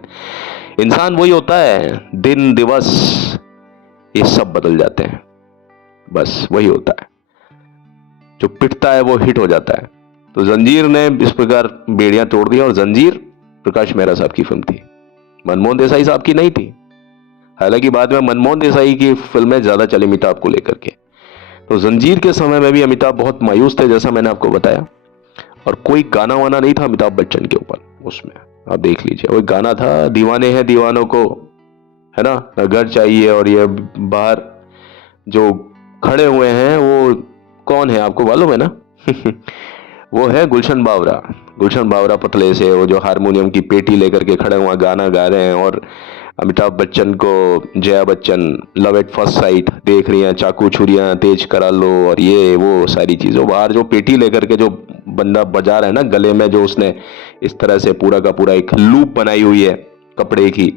इंसान वही होता है। दिन दिवस ये सब बदल जाते हैं, बस वही होता है। जो पिटता है वो हिट हो जाता है। तो जंजीर ने इस प्रकार बेड़ियां तोड़ दी। और जंजीर प्रकाश मेहरा साहब की फिल्म थी, मनमोहन देसाई साहब की नहीं थी। हालांकि बाद में मनमोहन देसाई की फिल्में ज्यादा चली अमिताभ को लेकर के। तो जंजीर के समय में भी अमिताभ बहुत मायूस थे, जैसा मैंने आपको बताया। और कोई गाना वाना नहीं था अमिताभ बच्चन के ऊपर उसमें, आप देख लीजिए। वो गाना था दीवाने हैं दीवानों को, है ना, घर चाहिए। और ये बाहर जो खड़े हुए हैं वो कौन है आपको मालूम है ना? वो है गुलशन बावरा। गुलशन बावरा पतले से, वो जो हारमोनियम की पेटी लेकर के खड़े हुआ गाना गा रहे हैं। और अमिताभ बच्चन को Jaya Bachchan love at first sight देख रही हैं, चाकू छुरियां तेज करा लो और ये वो सारी चीजों। बाहर जो पेटी लेकर के जो बंदा बजा रहा है ना गले में, जो उसने इस तरह से पूरा का पूरा एक लूप बनाई हुई है कपड़े की,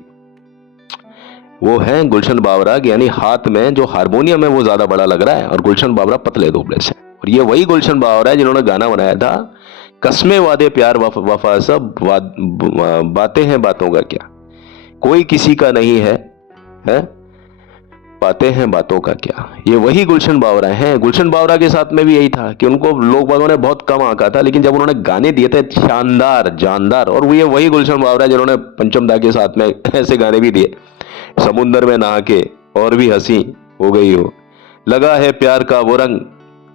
वो है गुलशन बावरा। यानी हाथ में जो हारमोनियम है वो ज्यादा बड़ा लग रहा है और गुलशन बावरा पतले दुबले से। और ये वही गुलशन बावरा है जिन्होंने गाना बनाया था कसमे वादे प्यार वफा सब बातें हैं बातों का क्या, कोई किसी का नहीं है, बातें हैं बातों का क्या। ये वही गुलशन बावरा हैं। गुलशन बावरा के साथ में भी यही था कि उनको लोग बागों ने बहुत कम आंका था, लेकिन जब उन्होंने गाने दिए थे शानदार जानदार। और ये वही गुलशन बावरा जिन्होंने पंचम दा के साथ में ऐसे गाने भी दिए, समुंदर में नहा के और भी हंसी हो गई हो, लगा है प्यार का वो रंग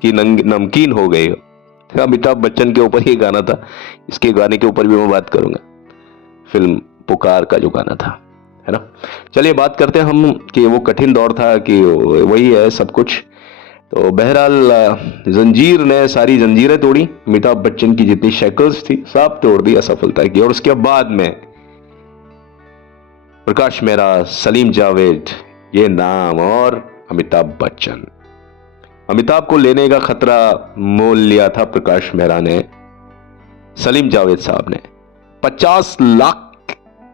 कि नमकीन हो गई हो। अमिताभ बच्चन के ऊपर ही गाना था। इसके गाने के ऊपर भी मैं बात करूंगा, फिल्म पुकार का जो गाना था, है ना। चलिए बात करते हैं हम कि वो कठिन दौर था कि वही है सब कुछ। तो बहरहाल जंजीर ने सारी जंजीरें तोड़ी, अमिताभ बच्चन की जितनी शैकल्स थी सब तोड़ दी असफलता की। और उसके बाद में प्रकाश मेहरा, सलीम जावेद, ये नाम, और अमिताभ बच्चन। अमिताभ को लेने का खतरा मोल लिया था प्रकाश मेहरा ने, सलीम जावेद साहब ने। 50 लाख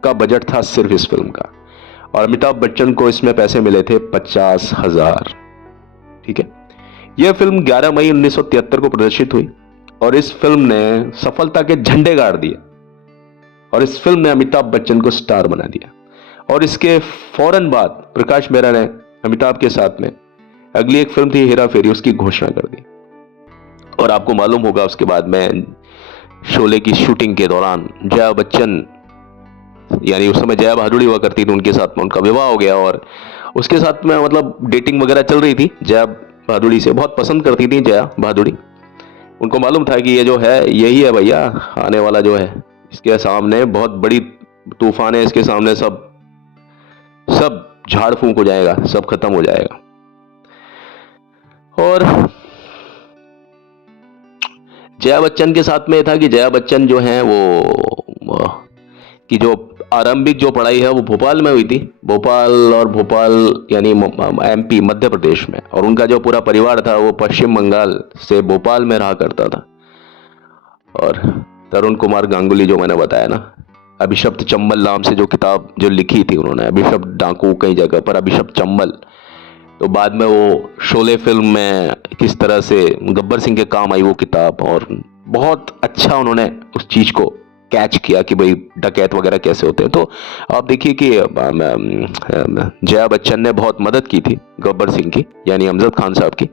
का बजट था सिर्फ इस फिल्म का, और अमिताभ बच्चन को इसमें पैसे मिले थे 50,000। ठीक है, यह फिल्म 11 मई 1973 को प्रदर्शित हुई और इस फिल्म ने सफलता के झंडे गाड़ दिए और इस फिल्म ने अमिताभ बच्चन को स्टार बना दिया। और इसके फौरन बाद प्रकाश मेहरा ने अमिताभ के साथ में अगली एक फिल्म थी हेरा फेरी, उसकी घोषणा कर दी। और आपको मालूम होगा उसके बाद में शोले की शूटिंग के दौरान जया बच्चन, यानी उस समय जया भादुड़ी हुआ करती थी, उनके साथ में उनका विवाह हो गया और उसके साथ में मतलब डेटिंग वगैरह चल रही थी। जया भादुड़ी से बहुत पसंद करती थी जया भादुड़ी। उनको मालूम था कि ये जो है यही है भैया आने वाला जो है, इसके सामने बहुत बड़ी तूफान है, इसके सामने सब झाड़ फूंक हो जाएगा, सब खत्म हो जाएगा। और जया बच्चन के साथ में था कि जया बच्चन जो है वो कि जो आरंभिक जो पढ़ाई है वो भोपाल में हुई थी, भोपाल और भोपाल यानी एमपी मध्य प्रदेश में, और उनका जो पूरा परिवार था वो पश्चिम बंगाल से भोपाल में रहा करता था। और तरुण कुमार गांगुली जो मैंने बताया ना, अभिशप्त चंबल नाम से जो किताब जो लिखी थी उन्होंने, अभिशप्त डाकू कई जगह पर अभिशप्त चंबल, तो बाद में वो शोले फिल्म में किस तरह से गब्बर सिंह के काम आई वो किताब, और बहुत अच्छा उन्होंने उस चीज को कैच किया कि भाई डकैत वगैरह कैसे होते हैं। तो आप देखिए कि जया बच्चन ने बहुत मदद की थी गब्बर सिंह की, यानी अमजद खान साहब की,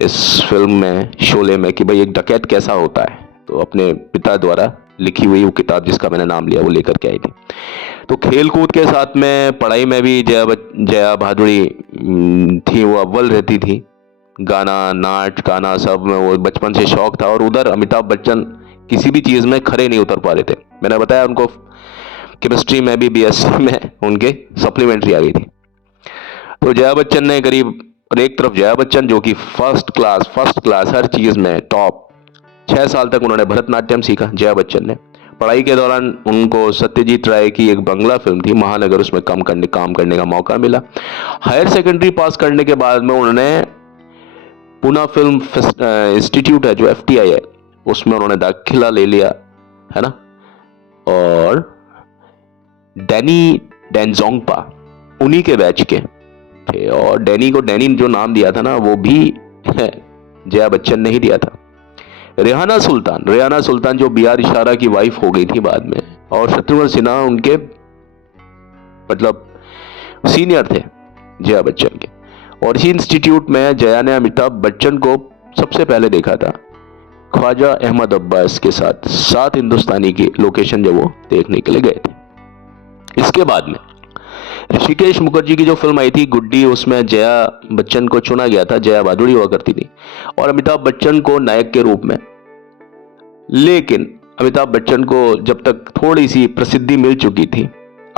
इस फिल्म में शोले में कि भाई एक डकैत कैसा होता है। तो अपने पिता द्वारा लिखी हुई वो किताब जिसका मैंने नाम लिया वो लेकर के आई थी। तो खेल कूद के साथ में पढ़ाई में भी जया भादुड़ी थी, वो अव्वल रहती थी। गाना नाच गाना सब में वो बचपन से शौक था, और उधर अमिताभ बच्चन किसी भी चीज में खड़े नहीं उतर पा रहे थे। मैंने बताया उनको केमिस्ट्री में भी बीएससी में उनके सप्लीमेंट्री आ गई थी। तो जया बच्चन ने करीब, और एक तरफ जया बच्चन जो कि फर्स्ट क्लास हर चीज में टॉप, 6 साल तक उन्होंने भरतनाट्यम सीखा जया बच्चन ने। पढ़ाई के दौरान उनको सत्यजीत राय की एक बंगला फिल्म थी महानगर, उसमें काम करने का मौका मिला। हायर सेकेंडरी पास करने के बाद में उन्होंने पूना फिल्म इंस्टीट्यूट है जो एफटीआई है, उसमें उन्होंने दाखिला ले लिया है ना। और डैनी डेंजोंगपा उन्हीं के बैच के थे, और डैनी को डैनी जो नाम दिया था ना वो भी जया बच्चन ने ही दिया था। रेहाना सुल्तान जो बी आर इशारा की वाइफ हो गई थी बाद में, और शत्रुघ्न सिन्हा उनके मतलब सीनियर थे जया बच्चन के। और इसी इंस्टीट्यूट में जया ने अमिताभ बच्चन को सबसे पहले देखा था। ख्वाजा अहमद अब्बास के साथ 7 हिंदुस्तानी की लोकेशन जब वो देखने के लिए गए थे। इसके बाद में ऋषिकेश मुखर्जी की जो फिल्म आई थी गुड्डी, उसमें जया बच्चन को चुना गया था, जया भादुड़ी हुआ करती थी, और अमिताभ बच्चन को नायक के रूप में। लेकिन अमिताभ बच्चन को जब तक थोड़ी सी प्रसिद्धि मिल चुकी थी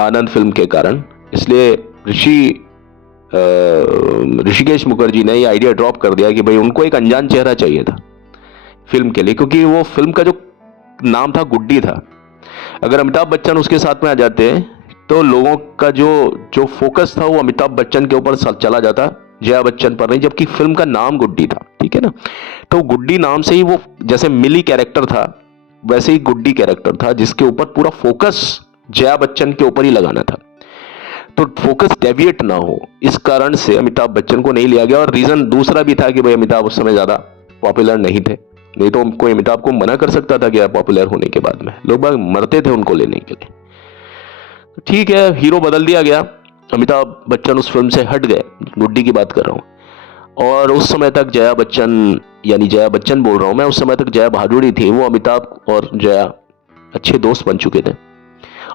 आनंद फिल्म के कारण, इसलिए ऋषिकेश मुखर्जी ने ये आइडिया ड्रॉप कर दिया कि भाई उनको एक अनजान चेहरा चाहिए था फिल्म के लिए, क्योंकि वो फिल्म का जो नाम था गुड्डी था। अगर अमिताभ बच्चन उसके साथ में आ जाते तो लोगों का जो फोकस था वो अमिताभ बच्चन के ऊपर चला जाता, जया बच्चन पर नहीं, जबकि फिल्म का नाम गुड्डी था। ठीक है ना, तो गुड्डी नाम से ही वो जैसे मिली कैरेक्टर था वैसे ही गुड्डी कैरेक्टर था, जिसके ऊपर पूरा फोकस जया बच्चन के ऊपर ही लगाना था, तो फोकस डेविएट ना हो, इस कारण से अमिताभ बच्चन को नहीं लिया गया। और रीजन दूसरा भी था कि भाई अमिताभ उस समय ज्यादा पॉपुलर नहीं थे, नहीं तो कोई अमिताभ को मना कर सकता था कि पॉपुलर होने के बाद में लोग बाग मरते थे उनको लेने के लिए। ठीक है, हीरो बदल दिया गया, अमिताभ बच्चन उस फिल्म से हट गए, गुड्डी की बात कर रहा हूं। और उस समय तक जया बच्चन, यानी जया बच्चन बोल रहा हूं मैं, उस समय तक जया भादुड़ी थी, वो अमिताभ और जया अच्छे दोस्त बन चुके थे।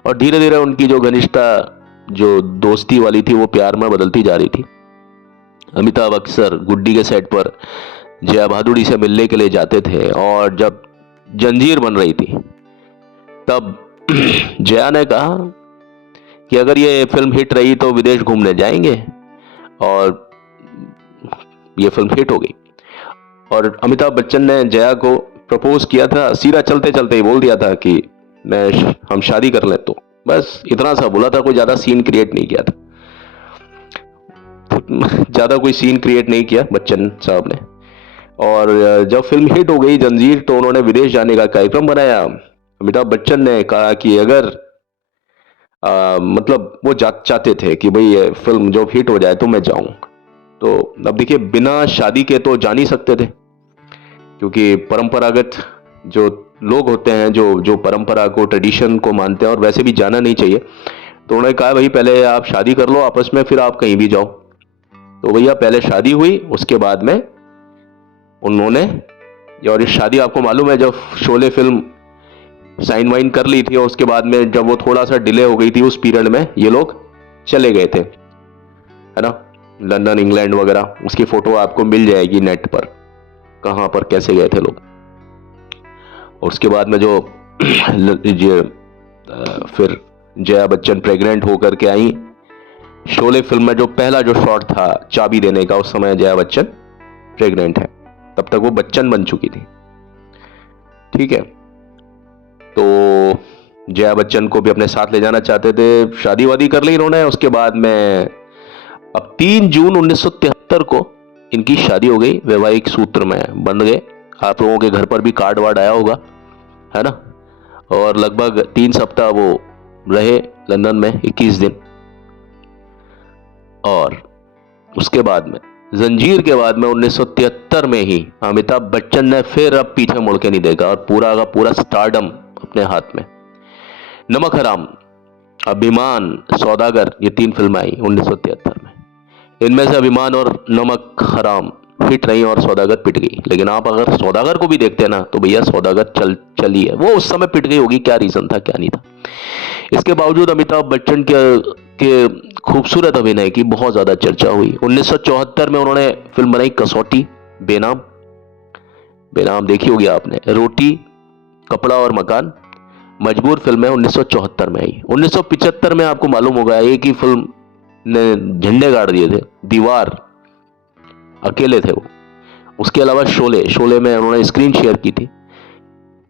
और धीरे धीरे उनकी जो घनिष्ठता, जो दोस्ती वाली थी, वो प्यार में बदलती जा रही थी। अमिताभ अक्सर गुड्डी के सेट पर जया भादुड़ी से मिलने के लिए जाते थे, और जब जंजीर बन रही थी तब जया ने कहा कि अगर ये फिल्म हिट रही तो विदेश घूमने जाएंगे, और ये फिल्म हिट हो गई। और अमिताभ बच्चन ने जया को प्रपोज किया था, सीधा चलते चलते ही बोल दिया था कि हम शादी कर लें, तो बस इतना सा बोला था, कोई ज्यादा सीन क्रिएट नहीं किया था, ज्यादा कोई सीन क्रिएट नहीं किया बच्चन साहब ने। और जब फिल्म हिट हो गई जंजीर, तो उन्होंने विदेश जाने का कार्यक्रम बनाया। अमिताभ बच्चन ने कहा कि अगर मतलब वो चाहते थे कि भाई ये फिल्म जब हिट हो जाए तो मैं जाऊं। तो अब देखिए, बिना शादी के तो जा नहीं सकते थे, क्योंकि परंपरागत जो लोग होते हैं, जो जो परंपरा को, ट्रेडिशन को मानते हैं, और वैसे भी जाना नहीं चाहिए। तो उन्होंने कहा भाई पहले आप शादी कर लो आपस में, फिर आप कहीं भी जाओ। तो भैया पहले शादी हुई, उसके बाद में उन्होंने, और इस शादी आपको मालूम है, जब शोले फिल्म साइन वाइन कर ली थी और उसके बाद में जब वो थोड़ा सा डिले हो गई थी, उस पीरियड में ये लोग चले गए थे, है ना, लंदन, इंग्लैंड वगैरह। उसकी फोटो आपको मिल जाएगी नेट पर, कहां पर कैसे गए थे लोग। और उसके बाद में जो ये फिर जया बच्चन प्रेग्नेंट होकर के आई। शोले फिल्म में जो पहला जो शॉट था चाबी देने का, उस समय जया बच्चन प्रेग्नेंट है, तब तक वो बच्चन बन चुकी थी। ठीक है, तो जया बच्चन को भी अपने साथ ले जाना चाहते थे, शादी वादी कर ली इन्होंने। उसके बाद में अब 3 जून 1973 को इनकी शादी हो गई, वैवाहिक सूत्र में बंध गए। आप लोगों के घर पर भी कार्ड वार्ड आया होगा, है ना। और लगभग 3 सप्ताह वो रहे लंदन में, 21 दिन। और उसके बाद में जंजीर के बाद में 1973 में ही अमिताभ बच्चन ने फिर अब पीछे मुड़ के नहीं देखा, और पूरा का पूरा स्टारडम अपने हाथ में। नमक हराम, अभिमान, सौदागर, ये 3 फिल्में आई 1973 में। इनमें से अभिमान और नमक हराम हिट रही और सौदागर पिट गई। लेकिन आप अगर सौदागर को भी देखते हैं ना, तो भैया सौदागर चली है। वो उस समय पिट गई होगी, क्या रीजन था क्या नहीं था। इसके बावजूद अमिताभ बच्चन के खूबसूरत अभिनय की बहुत ज्यादा चर्चा हुई। 1974 में उन्होंने फिल्म बनाई कसौटी, बेनाम, बेनाम देखी होगी आपने, रोटी, कपड़ा और मकान, मजबूर फिल्में 1974 में आई। 1975 में आपको मालूम होगा एक ही फिल्म ने झंडे गाड़ दिए थे, दीवार, अकेले थे वो। उसके अलावा शोले, शोले में उन्होंने स्क्रीन शेयर की थी।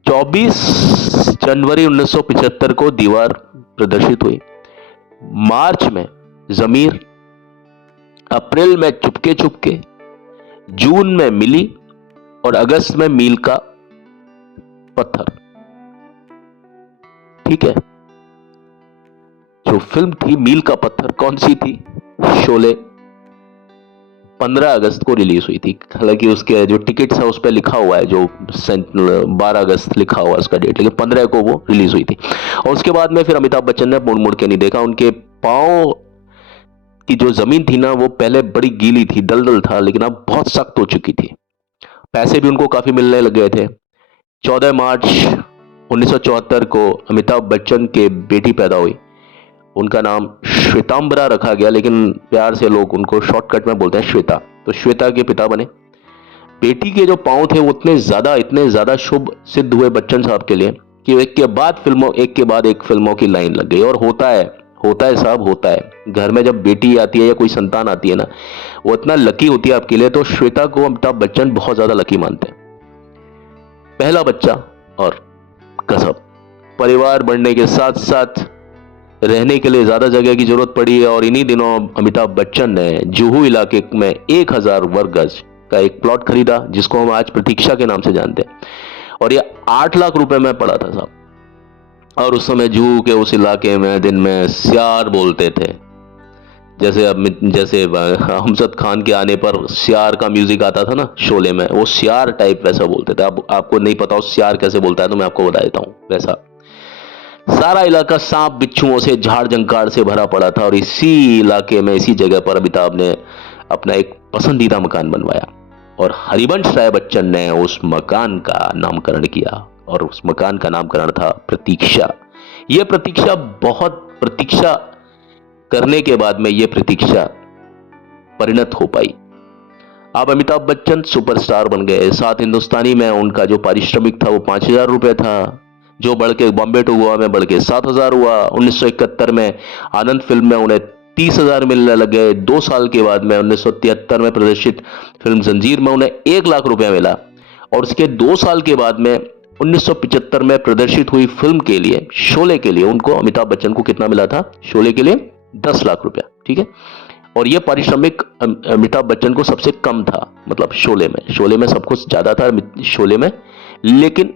24 जनवरी 1975 को दीवार प्रदर्शित हुई। मार्च में जमीर, अप्रैल में चुपके चुपके, जून में मिली, और अगस्त में मील का पत्थर। ठीक है, जो फिल्म थी मील का पत्थर कौन सी थी? शोले। 15 अगस्त को रिलीज हुई थी। हालांकि उसके जो टिकट है उस पर लिखा हुआ है, जो 12 अगस्त लिखा हुआ है उसका डेट, लेकिन 15 को वो रिलीज हुई थी। और उसके बाद में फिर अमिताभ बच्चन ने मुड़ मुड़ के नहीं देखा। उनके पांव की जो जमीन थी ना, वो पहले बड़ी गीली थी, दलदल था, लेकिन अब बहुत सख्त हो चुकी थी। पैसे भी उनको काफी मिलने लग गए थे। 14 मार्च 1974 को अमिताभ बच्चन के बेटी पैदा हुई। उनका नाम श्वेतांबरा रखा गया, लेकिन प्यार से लोग उनको शॉर्टकट में बोलते हैं श्वेता। तो श्वेता के पिता बने। बेटी के जो पांव थे वो इतने ज्यादा शुभ सिद्ध हुए बच्चन साहब के लिए कि एक के बाद एक फिल्मों की लाइन लग गई। और होता है साहब, होता है। घर में जब बेटी आती है या कोई संतान आती है ना, वो इतना लकी होती है आपके लिए। तो श्वेता को अमिताभ बच्चन बहुत ज्यादा लकी मानते हैं। पहला बच्चा और कसब, परिवार बढ़ने के साथ साथ रहने के लिए ज्यादा जगह की जरूरत पड़ी है। और इन्हीं दिनों अमिताभ बच्चन ने जुहू इलाके में 1000 वर्ग गज का एक प्लॉट खरीदा, जिसको हम आज प्रतीक्षा के नाम से जानते हैं। और ये 8 लाख रुपए में पड़ा था साहब। और उस समय जुहू के उस इलाके में दिन में सियार बोलते थे। जैसे हमजद खान के आने पर सियार का म्यूजिक आता था ना शोले में, वो सियार टाइप वैसा बोलते थे। अब आपको नहीं पता हो सियार कैसे बोलता है, तो मैं आपको बता देता हूं। वैसा सारा इलाका सांप बिच्छुओं से, झाड़ जंकार से भरा पड़ा था। और इसी इलाके में, इसी जगह पर अमिताभ ने अपना एक पसंदीदा मकान बनवाया। और हरिवंश राय बच्चन ने उस मकान का नामकरण किया, और उस मकान का नामकरण था प्रतीक्षा। यह प्रतीक्षा, बहुत प्रतीक्षा करने के बाद में यह प्रतीक्षा परिणत हो पाई। अब अमिताभ बच्चन सुपरस्टार बन गए। साथ हिंदुस्तानी में उनका जो पारिश्रमिक था वो 5000 रुपए था, जो बढ़ के बॉम्बे टू गोवा में बढ़ के 7000 हुआ। 1971 में आनंद फिल्म में उन्हें 30,000 मिलने लगे। 2 साल के बाद में 1973 में प्रदर्शित फिल्म जंजीर में उन्हें 1 लाख रुपया मिला। और उसके 2 साल के बाद में 1975 में प्रदर्शित हुई फिल्म के लिए, शोले के लिए, उनको, अमिताभ बच्चन को कितना मिला था? शोले के लिए 10 लाख रुपया। ठीक है, और यह पारिश्रमिक अमिताभ बच्चन को सबसे कम था, मतलब शोले में सब कुछ ज्यादा था शोले में, लेकिन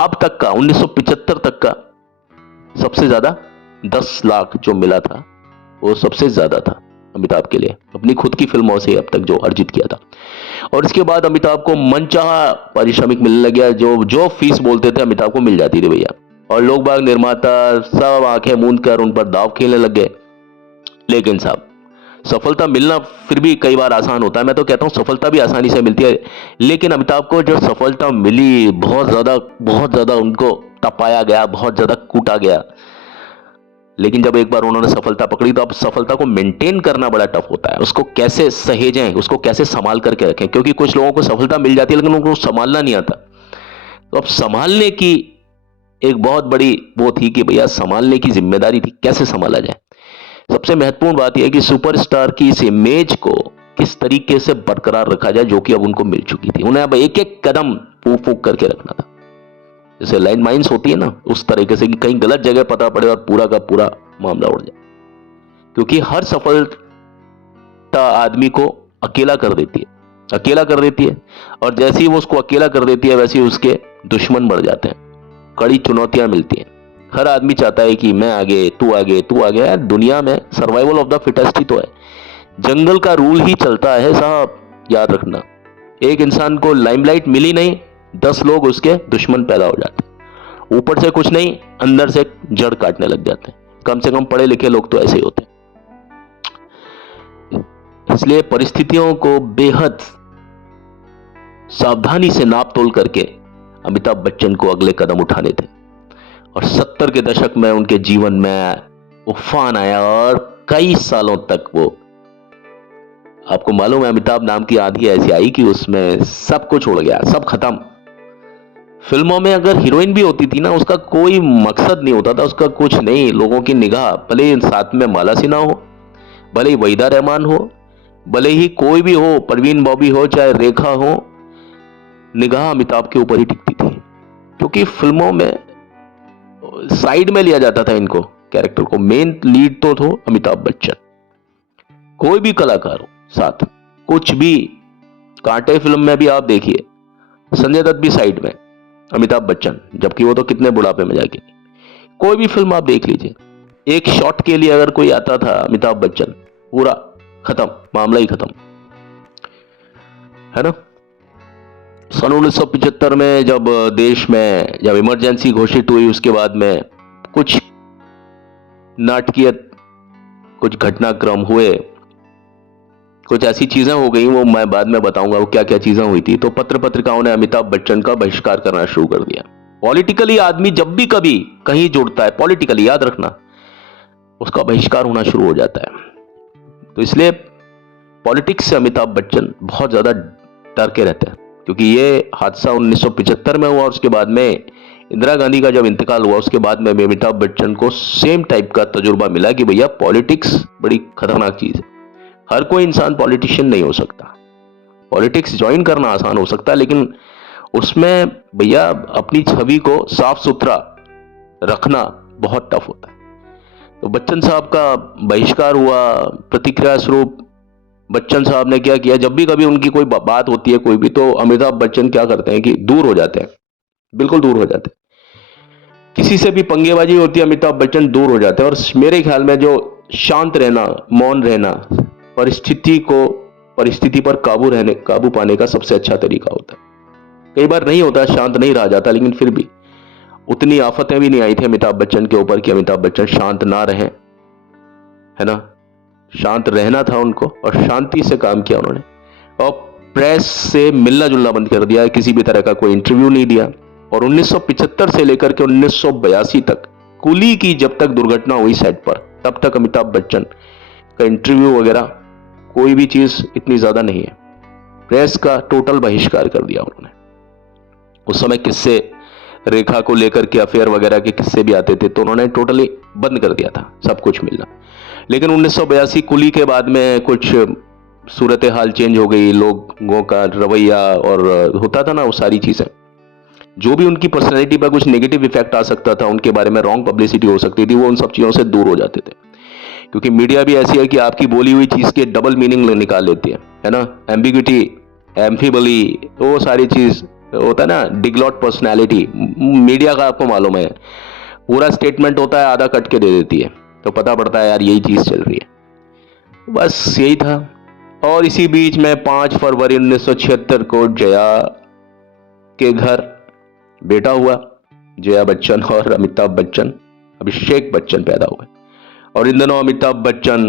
अब तक का 1975 तक का सबसे ज्यादा 10 लाख जो मिला था वो सबसे ज्यादा था अमिताभ के लिए, अपनी खुद की फिल्मों से अब तक जो अर्जित किया था। और इसके बाद अमिताभ को मनचाहा पारिश्रमिक मिलने लग गया, जो जो फीस बोलते थे अमिताभ को मिल जाती थी भैया। और लोग बाग, निर्माता सब आंखें मूंद कर उन पर दाव खेलने लग गए। लेकिन साहब, सफलता मिलना फिर भी कई बार आसान होता है, मैं तो कहता हूं सफलता भी आसानी से मिलती है। लेकिन अमिताभ को जो सफलता मिली, बहुत ज्यादा उनको तपाया गया, बहुत ज्यादा कूटा गया। लेकिन जब एक बार उन्होंने सफलता पकड़ी तो अब सफलता को मेंटेन करना बड़ा टफ होता है। उसको कैसे सहेजें, उसको कैसे संभाल करके रखें, क्योंकि कुछ लोगों को सफलता मिल जाती है लेकिन उनको संभालना नहीं आता। तो अब संभालने की एक बहुत बड़ी वो थी कि भैया संभालने की जिम्मेदारी थी, कैसे संभाला जाए। सबसे महत्वपूर्ण बात यह है कि सुपरस्टार की इस इमेज को किस तरीके से बरकरार रखा जाए, जो कि अब उनको मिल चुकी थी। उन्हें अब एक एक कदम फूक फूक करके रखना था, जैसे लैंड माइन्स होती है ना, उस तरीके से कि कहीं गलत जगह पता पड़े और पूरा का पूरा मामला उड़ जाए। क्योंकि हर सफलता आदमी को अकेला कर देती है, अकेला कर देती है। और जैसे ही वो उसको अकेला कर देती है वैसे ही उसके दुश्मन बढ़ जाते हैं, कड़ी चुनौतियां मिलती हैं। हर आदमी चाहता है कि मैं आगे, तू आगे, तू आगे। यार दुनिया में सर्वाइवल ऑफ द फिटेस्ट ही तो है, जंगल का रूल ही चलता है साहब, याद रखना। एक इंसान को लाइमलाइट मिली नहीं, 10 लोग उसके दुश्मन पैदा हो जाते हैं। ऊपर से कुछ नहीं, अंदर से जड़ काटने लग जाते हैं। कम से कम पढ़े लिखे लोग तो ऐसे ही होते हैं। इसलिए परिस्थितियों को बेहद सावधानी से नाप तोल करके अमिताभ बच्चन को अगले कदम उठाने थे। और 70 के दशक में उनके जीवन में उफान आया और कई सालों तक वो, आपको मालूम है, अमिताभ नाम की आंधी ऐसी आई कि उसमें सब कुछ उड़ गया, सब खत्म। फिल्मों में अगर हीरोइन भी होती थी ना, उसका कोई मकसद नहीं होता था, उसका कुछ नहीं। लोगों की निगाह, भले ही साथ में माला सिन्हा हो, भले ही वहीदा रहमान हो, भले ही कोई भी हो, परवीन बॉबी हो, चाहे रेखा हो, निगाह अमिताभ के ऊपर ही टिकती थी। क्योंकि फिल्मों में साइड में लिया जाता था इनको, कैरेक्टर को। मेन लीड तो थो अमिताभ बच्चन। कोई भी कलाकार हो साथ, कुछ भी। कांटे फिल्म में भी आप देखिए, संजय दत्त भी साइड में, अमिताभ बच्चन, जबकि वो तो कितने बुढ़ापे में जाके। कोई भी फिल्म आप देख लीजिए, एक शॉट के लिए अगर कोई आता था अमिताभ बच्चन, पूरा खत्म, मामला ही खत्म, है ना। सन 1975 में जब देश में जब इमरजेंसी घोषित हुई, उसके बाद में कुछ नाटकीय कुछ घटनाक्रम हुए, कुछ ऐसी चीजें हो गई, वो मैं बाद में बताऊंगा वो क्या क्या चीजें हुई थी। तो पत्र पत्रिकाओं ने अमिताभ बच्चन का बहिष्कार करना शुरू कर दिया। पॉलिटिकली आदमी जब भी कभी कहीं जुड़ता है, पॉलिटिकली, याद रखना, उसका बहिष्कार होना शुरू हो जाता है। तो इसलिए पॉलिटिक्स से अमिताभ बच्चन बहुत ज्यादा डर के रहते हैं, क्योंकि ये हादसा 1975 में हुआ। उसके बाद में इंदिरा गांधी का जब इंतकाल हुआ, उसके बाद में अमिताभ बच्चन को सेम टाइप का तजुर्बा मिला कि भैया पॉलिटिक्स बड़ी खतरनाक चीज है। हर कोई इंसान पॉलिटिशियन नहीं हो सकता। पॉलिटिक्स ज्वाइन करना आसान हो सकता है, लेकिन उसमें भैया अपनी छवि को साफ सुथरा रखना बहुत टफ होता है। तो बच्चन साहब का बहिष्कार हुआ। प्रतिक्रिया स्वरूप बच्चन साहब ने क्या किया, जब भी कभी उनकी कोई बात होती है कोई भी, तो अमिताभ बच्चन क्या करते हैं कि दूर हो जाते हैं, बिल्कुल दूर हो जाते हैं। किसी से भी पंगेबाजी होती है, अमिताभ बच्चन दूर हो जाते हैं। और मेरे ख्याल में जो शांत रहना, मौन रहना, परिस्थिति पर काबू पाने का सबसे अच्छा तरीका होता है। कई बार नहीं होता, शांत नहीं रहा जाता, लेकिन फिर भी उतनी आफतें भी नहीं आई थी अमिताभ बच्चन के ऊपर कि अमिताभ बच्चन शांत ना रहे, है ना। शांत रहना था उनको और शांति से काम किया उन्होंने। और प्रेस से मिलना जुलना बंद कर दिया, किसी भी तरह का कोई इंटरव्यू नहीं दिया। और 1975 से लेकर के 1982 तक, कुली की जब तक दुर्घटना हुई सेट पर, तब तक अमिताभ बच्चन का इंटरव्यू वगैरह कोई भी चीज इतनी ज्यादा नहीं है। प्रेस का टोटल बहिष्कार कर दिया उन्होंने। उस समय किस्से रेखा को लेकर के, अफेयर वगैरह के किस्से भी आते थे, तो उन्होंने टोटली बंद कर दिया था सब कुछ मिलना। लेकिन 1982 कुली के बाद में कुछ सूरत हाल चेंज हो गई, लोगों का रवैया और होता था ना वो सारी चीजें, जो भी उनकी पर्सनैलिटी पर कुछ नेगेटिव इफेक्ट आ सकता था, उनके बारे में रॉन्ग पब्लिसिटी हो सकती थी, वो उन सब चीजों से दूर हो जाते थे। क्योंकि मीडिया भी ऐसी है कि आपकी बोली हुई चीज के डबल मीनिंग निकाल लेती है ना। एम्बिग्विटी, एम्फिबली, वो सारी चीज होता है ना, डिग्लॉट पर्सनैलिटी, मीडिया का आपको मालूम है। पूरा स्टेटमेंट होता है, आधा कट के दे देती है, तो पता पड़ता है यार यही चीज चल रही है। बस यही था। और इसी बीच में 5 फरवरी 1976 को जया के घर बेटा हुआ। जया बच्चन और अमिताभ बच्चन, अभिषेक बच्चन पैदा हुए। और इन दिनों अमिताभ बच्चन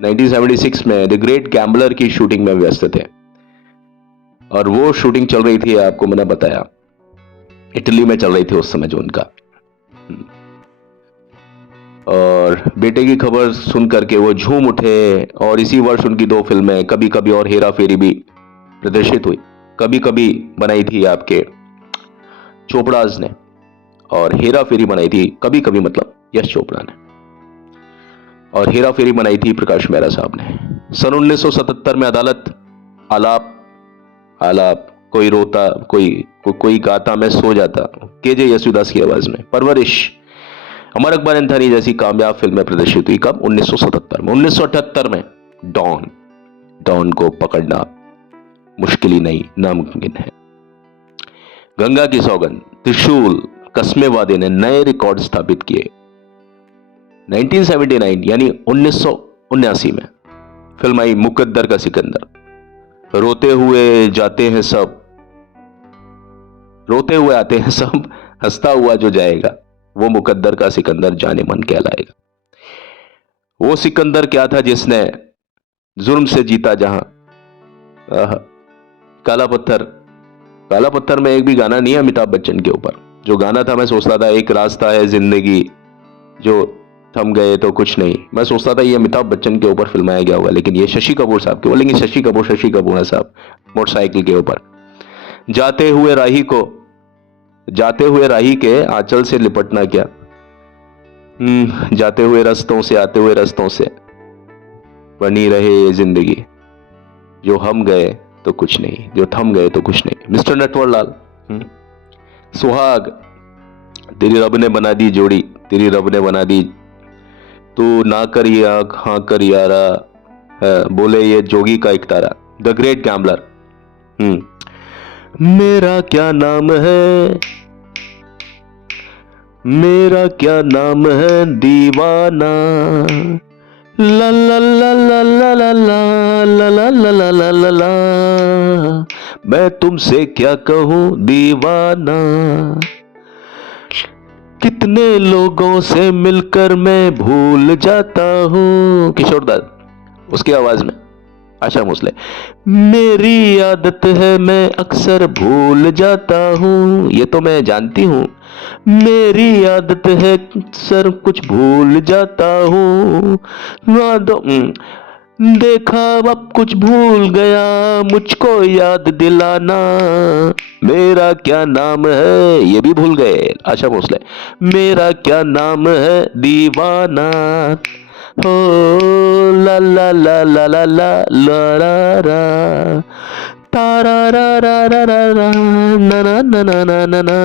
1976 में द ग्रेट गैम्बलर की शूटिंग में व्यस्त थे। और वो शूटिंग चल रही थी, आपको मैंने बताया, इटली में चल रही थी उस समय जो उनका। और बेटे की खबर सुन करके वो झूम उठे। और इसी वर्ष उनकी 2 फिल्में कभी कभी और हेरा फेरी भी प्रदर्शित हुई। कभी कभी बनाई थी आपके चोपड़ाज ने, और हेरा फेरी बनाई थी कभी कभी मतलब यश चोपड़ा ने, और हेरा फेरी बनाई थी प्रकाश मेहरा साहब ने। सन 1977 में अदालत, आलाप आलाप, कोई रोता कोई गाता मैं सो जाता, केजे यशुदास की आवाज में, परवरिश, अमर अकबर एंथनी जैसी कामयाब फिल्में प्रदर्शित हुई। कब? 1977 में। 1978 में डॉन, डॉन को पकड़ना मुश्किल ही नहीं, नामुमकिन है। गंगा की सौगंध, त्रिशूल, कस्मे वादे ने नए रिकॉर्ड स्थापित किए। 1979 यानी 1979 में फिल्म आई मुकद्दर का सिकंदर। रोते हुए जाते हैं सब, रोते हुए आते हैं सब, हंसता हुआ जो जाएगा, वो मुकद्दर का सिकंदर जाने मन कहलाएगा। वो सिकंदर क्या था जिसने जुर्म से जीता जहां। काला पत्थर, काला पत्थर में एक भी गाना नहीं है अमिताभ बच्चन के ऊपर। जो गाना था, मैं सोचता था एक रास्ता है जिंदगी जो थम गए तो कुछ नहीं, मैं सोचता था ये अमिताभ बच्चन के ऊपर फिल्माया गया होगा, लेकिन ये शशि कपूर साहब के, बोलेंगे शशि कपूर है साहब, मोटरसाइकिल के ऊपर। जाते हुए राही को, जाते हुए राही के आंचल से लिपटना क्या, जाते हुए रस्तों से, आते हुए रस्तों से बनी रहे ये जिंदगी, जो हम गए तो कुछ नहीं, जो थम गए तो कुछ नहीं। मिस्टर नटवरलाल। सुहाग, तेरी रब ने बना दी जोड़ी, तेरी रब ने बना दी, तू ना कर ये आंख हाँ कर यारा, बोले ये जोगी का एक तारा। The great gambler. मेरा क्या नाम है, मेरा क्या नाम है दीवाना, ला ला ला ला ला ला ला ला ला ला ला ला ला, मैं तुमसे क्या कहूं दीवाना, कितने लोगों से मिलकर मैं भूल जाता हूं। किशोर दत्त उसकी आवाज में, आशा भोसले। मेरी आदत है मैं अक्सर भूल जाता हूं, ये तो मैं जानती हूं, मेरी आदत है अक्सर कुछ भूल जाता हूं, देखा अब कुछ भूल गया, मुझको याद दिलाना, मेरा क्या नाम है, ये भी भूल गए आशा भोसले। मेरा क्या नाम है दीवाना, हो ला ला ला ला ला ला ला रा, तारा रा रा रा रा रा, ना ना ना ना ना ना ना,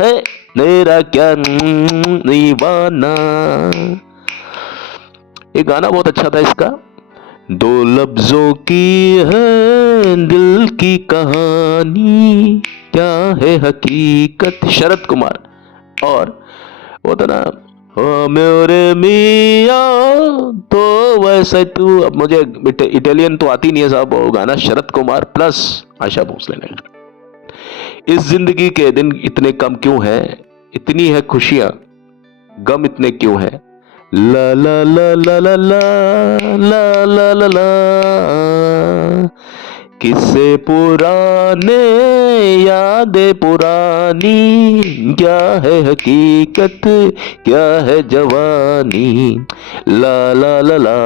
है मेरा क्या दीवाना। ये गाना बहुत अच्छा था इसका। दो लफ्जों की है दिल की कहानी, क्या है हकीकत, शरद कुमार। और वो था ना, ओ मेरे मियां तो वैसे तू, अब मुझे इटालियन तो आती नहीं है साहब, वो गाना शरद कुमार प्लस आशा भोसले ने। इस जिंदगी के दिन इतने कम क्यों हैं, इतनी है खुशियां, गम इतने क्यों हैं, ला ला ला ला ला ला ला ला ला ला, किस्से पुराने यादें पुरानी, क्या है हकीकत क्या है जवानी, ला ला ला ला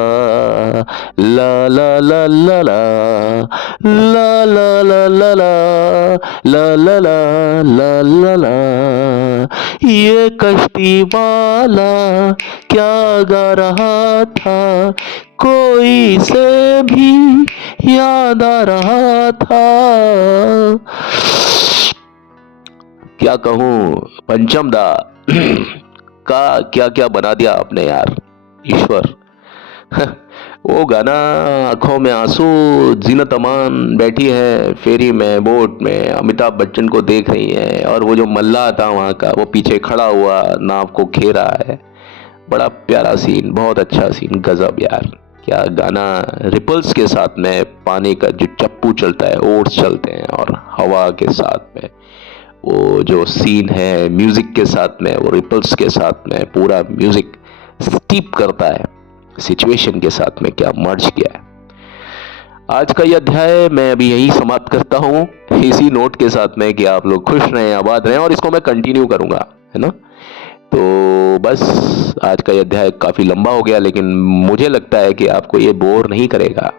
ला ला ला ला ला ला ला ला ला ला ला ला ला ला, ये कश्ती वाला क्या गा रहा था, कोई से भी याद आ रहा था। क्या कहूं पंचम दा का क्या क्या बना दिया आपने यार, ईश्वर। वो गाना, आंखों में आंसू, जीनत अमान बैठी है फेरी में बोट में, अमिताभ बच्चन को देख रही है और वो जो मल्लाह था वहाँ का वो पीछे खड़ा हुआ नाव को घेरा है। बड़ा प्यारा सीन, बहुत अच्छा सीन, गजब यार। क्या गाना, रिपल्स के साथ में पानी का जो चप्पू चलता है, ओट्स चलते हैं और हवा के साथ में वो जो सीन है, म्यूजिक के साथ में, वो रिपल्स के साथ में पूरा म्यूजिक स्टीप करता है सिचुएशन के साथ में, क्या मर्ज किया है। आज का यह अध्याय मैं अभी यही समाप्त करता हूँ इसी नोट के साथ में कि आप लोग खुश रहें, आबाद रहें, और इसको मैं कंटिन्यू करूंगा, है ना। तो बस आज का यह अध्याय काफी लंबा हो गया, लेकिन मुझे लगता है कि आपको ये बोर नहीं करेगा।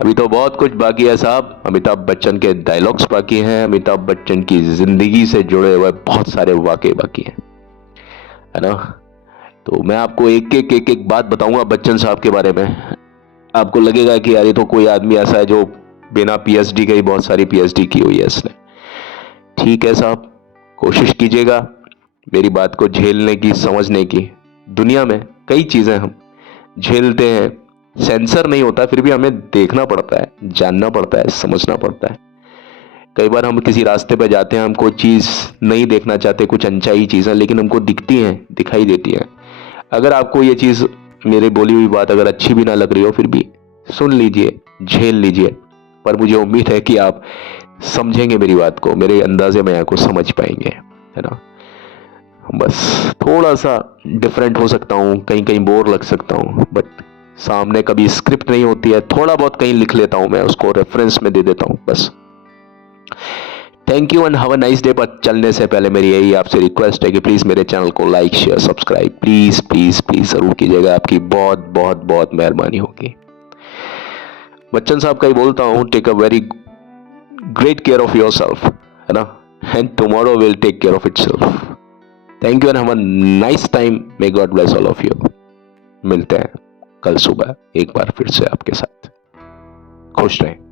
अभी तो बहुत कुछ बाकी है साहब। अमिताभ बच्चन के डायलॉग्स बाकी हैं, अमिताभ बच्चन की जिंदगी से जुड़े हुए बहुत सारे वाकये बाकी हैं, है ना। तो मैं आपको एक एक बात बताऊंगा बच्चन साहब के बारे में। आपको लगेगा कि यार ये तो कोई आदमी ऐसा है जो बिना पीएचडी के ही बहुत सारी पीएचडी की हुई है इसने। ठीक है साहब, कोशिश कीजिएगा मेरी बात को झेलने की, समझने की। दुनिया में कई चीजें हम झेलते हैं, सेंसर नहीं होता, फिर भी हमें देखना पड़ता है, जानना पड़ता है, समझना पड़ता है। कई बार हम किसी रास्ते पर जाते हैं, हम कोई चीज नहीं देखना चाहते, कुछ अनचाही चीजें, लेकिन हमको दिखती हैं, दिखाई देती हैं। अगर आपको ये चीज, मेरी बोली हुई बात अगर अच्छी भी ना लग रही हो, फिर भी सुन लीजिए, झेल लीजिए। पर मुझे उम्मीद है कि आप समझेंगे मेरी बात को, मेरे अंदाजे में को समझ पाएंगे, है ना। बस थोड़ा सा डिफरेंट हो सकता हूँ, कहीं कहीं बोर लग सकता हूँ, बट सामने कभी स्क्रिप्ट नहीं होती है, थोड़ा बहुत कहीं लिख लेता हूँ मैं, उसको रेफरेंस में दे देता हूँ बस। Thank you and have a nice day. पर चलने से पहले मेरी यही आपसे रिक्वेस्ट है कि प्लीज मेरे चैनल को like, share, subscribe please please please जरूर कीजिएगा। आपकी बहुत बहुत बहुत मेहरबानी होगी। बच्चन साहब का ही बोलता हूँ, take a very great care of your self, है ना, and tomorrow will take care of itself. Thank you and have a nice time. May God bless all of you. मिलते हैं कल सुबह एक बार फिर से आपके साथ। खुश रहें।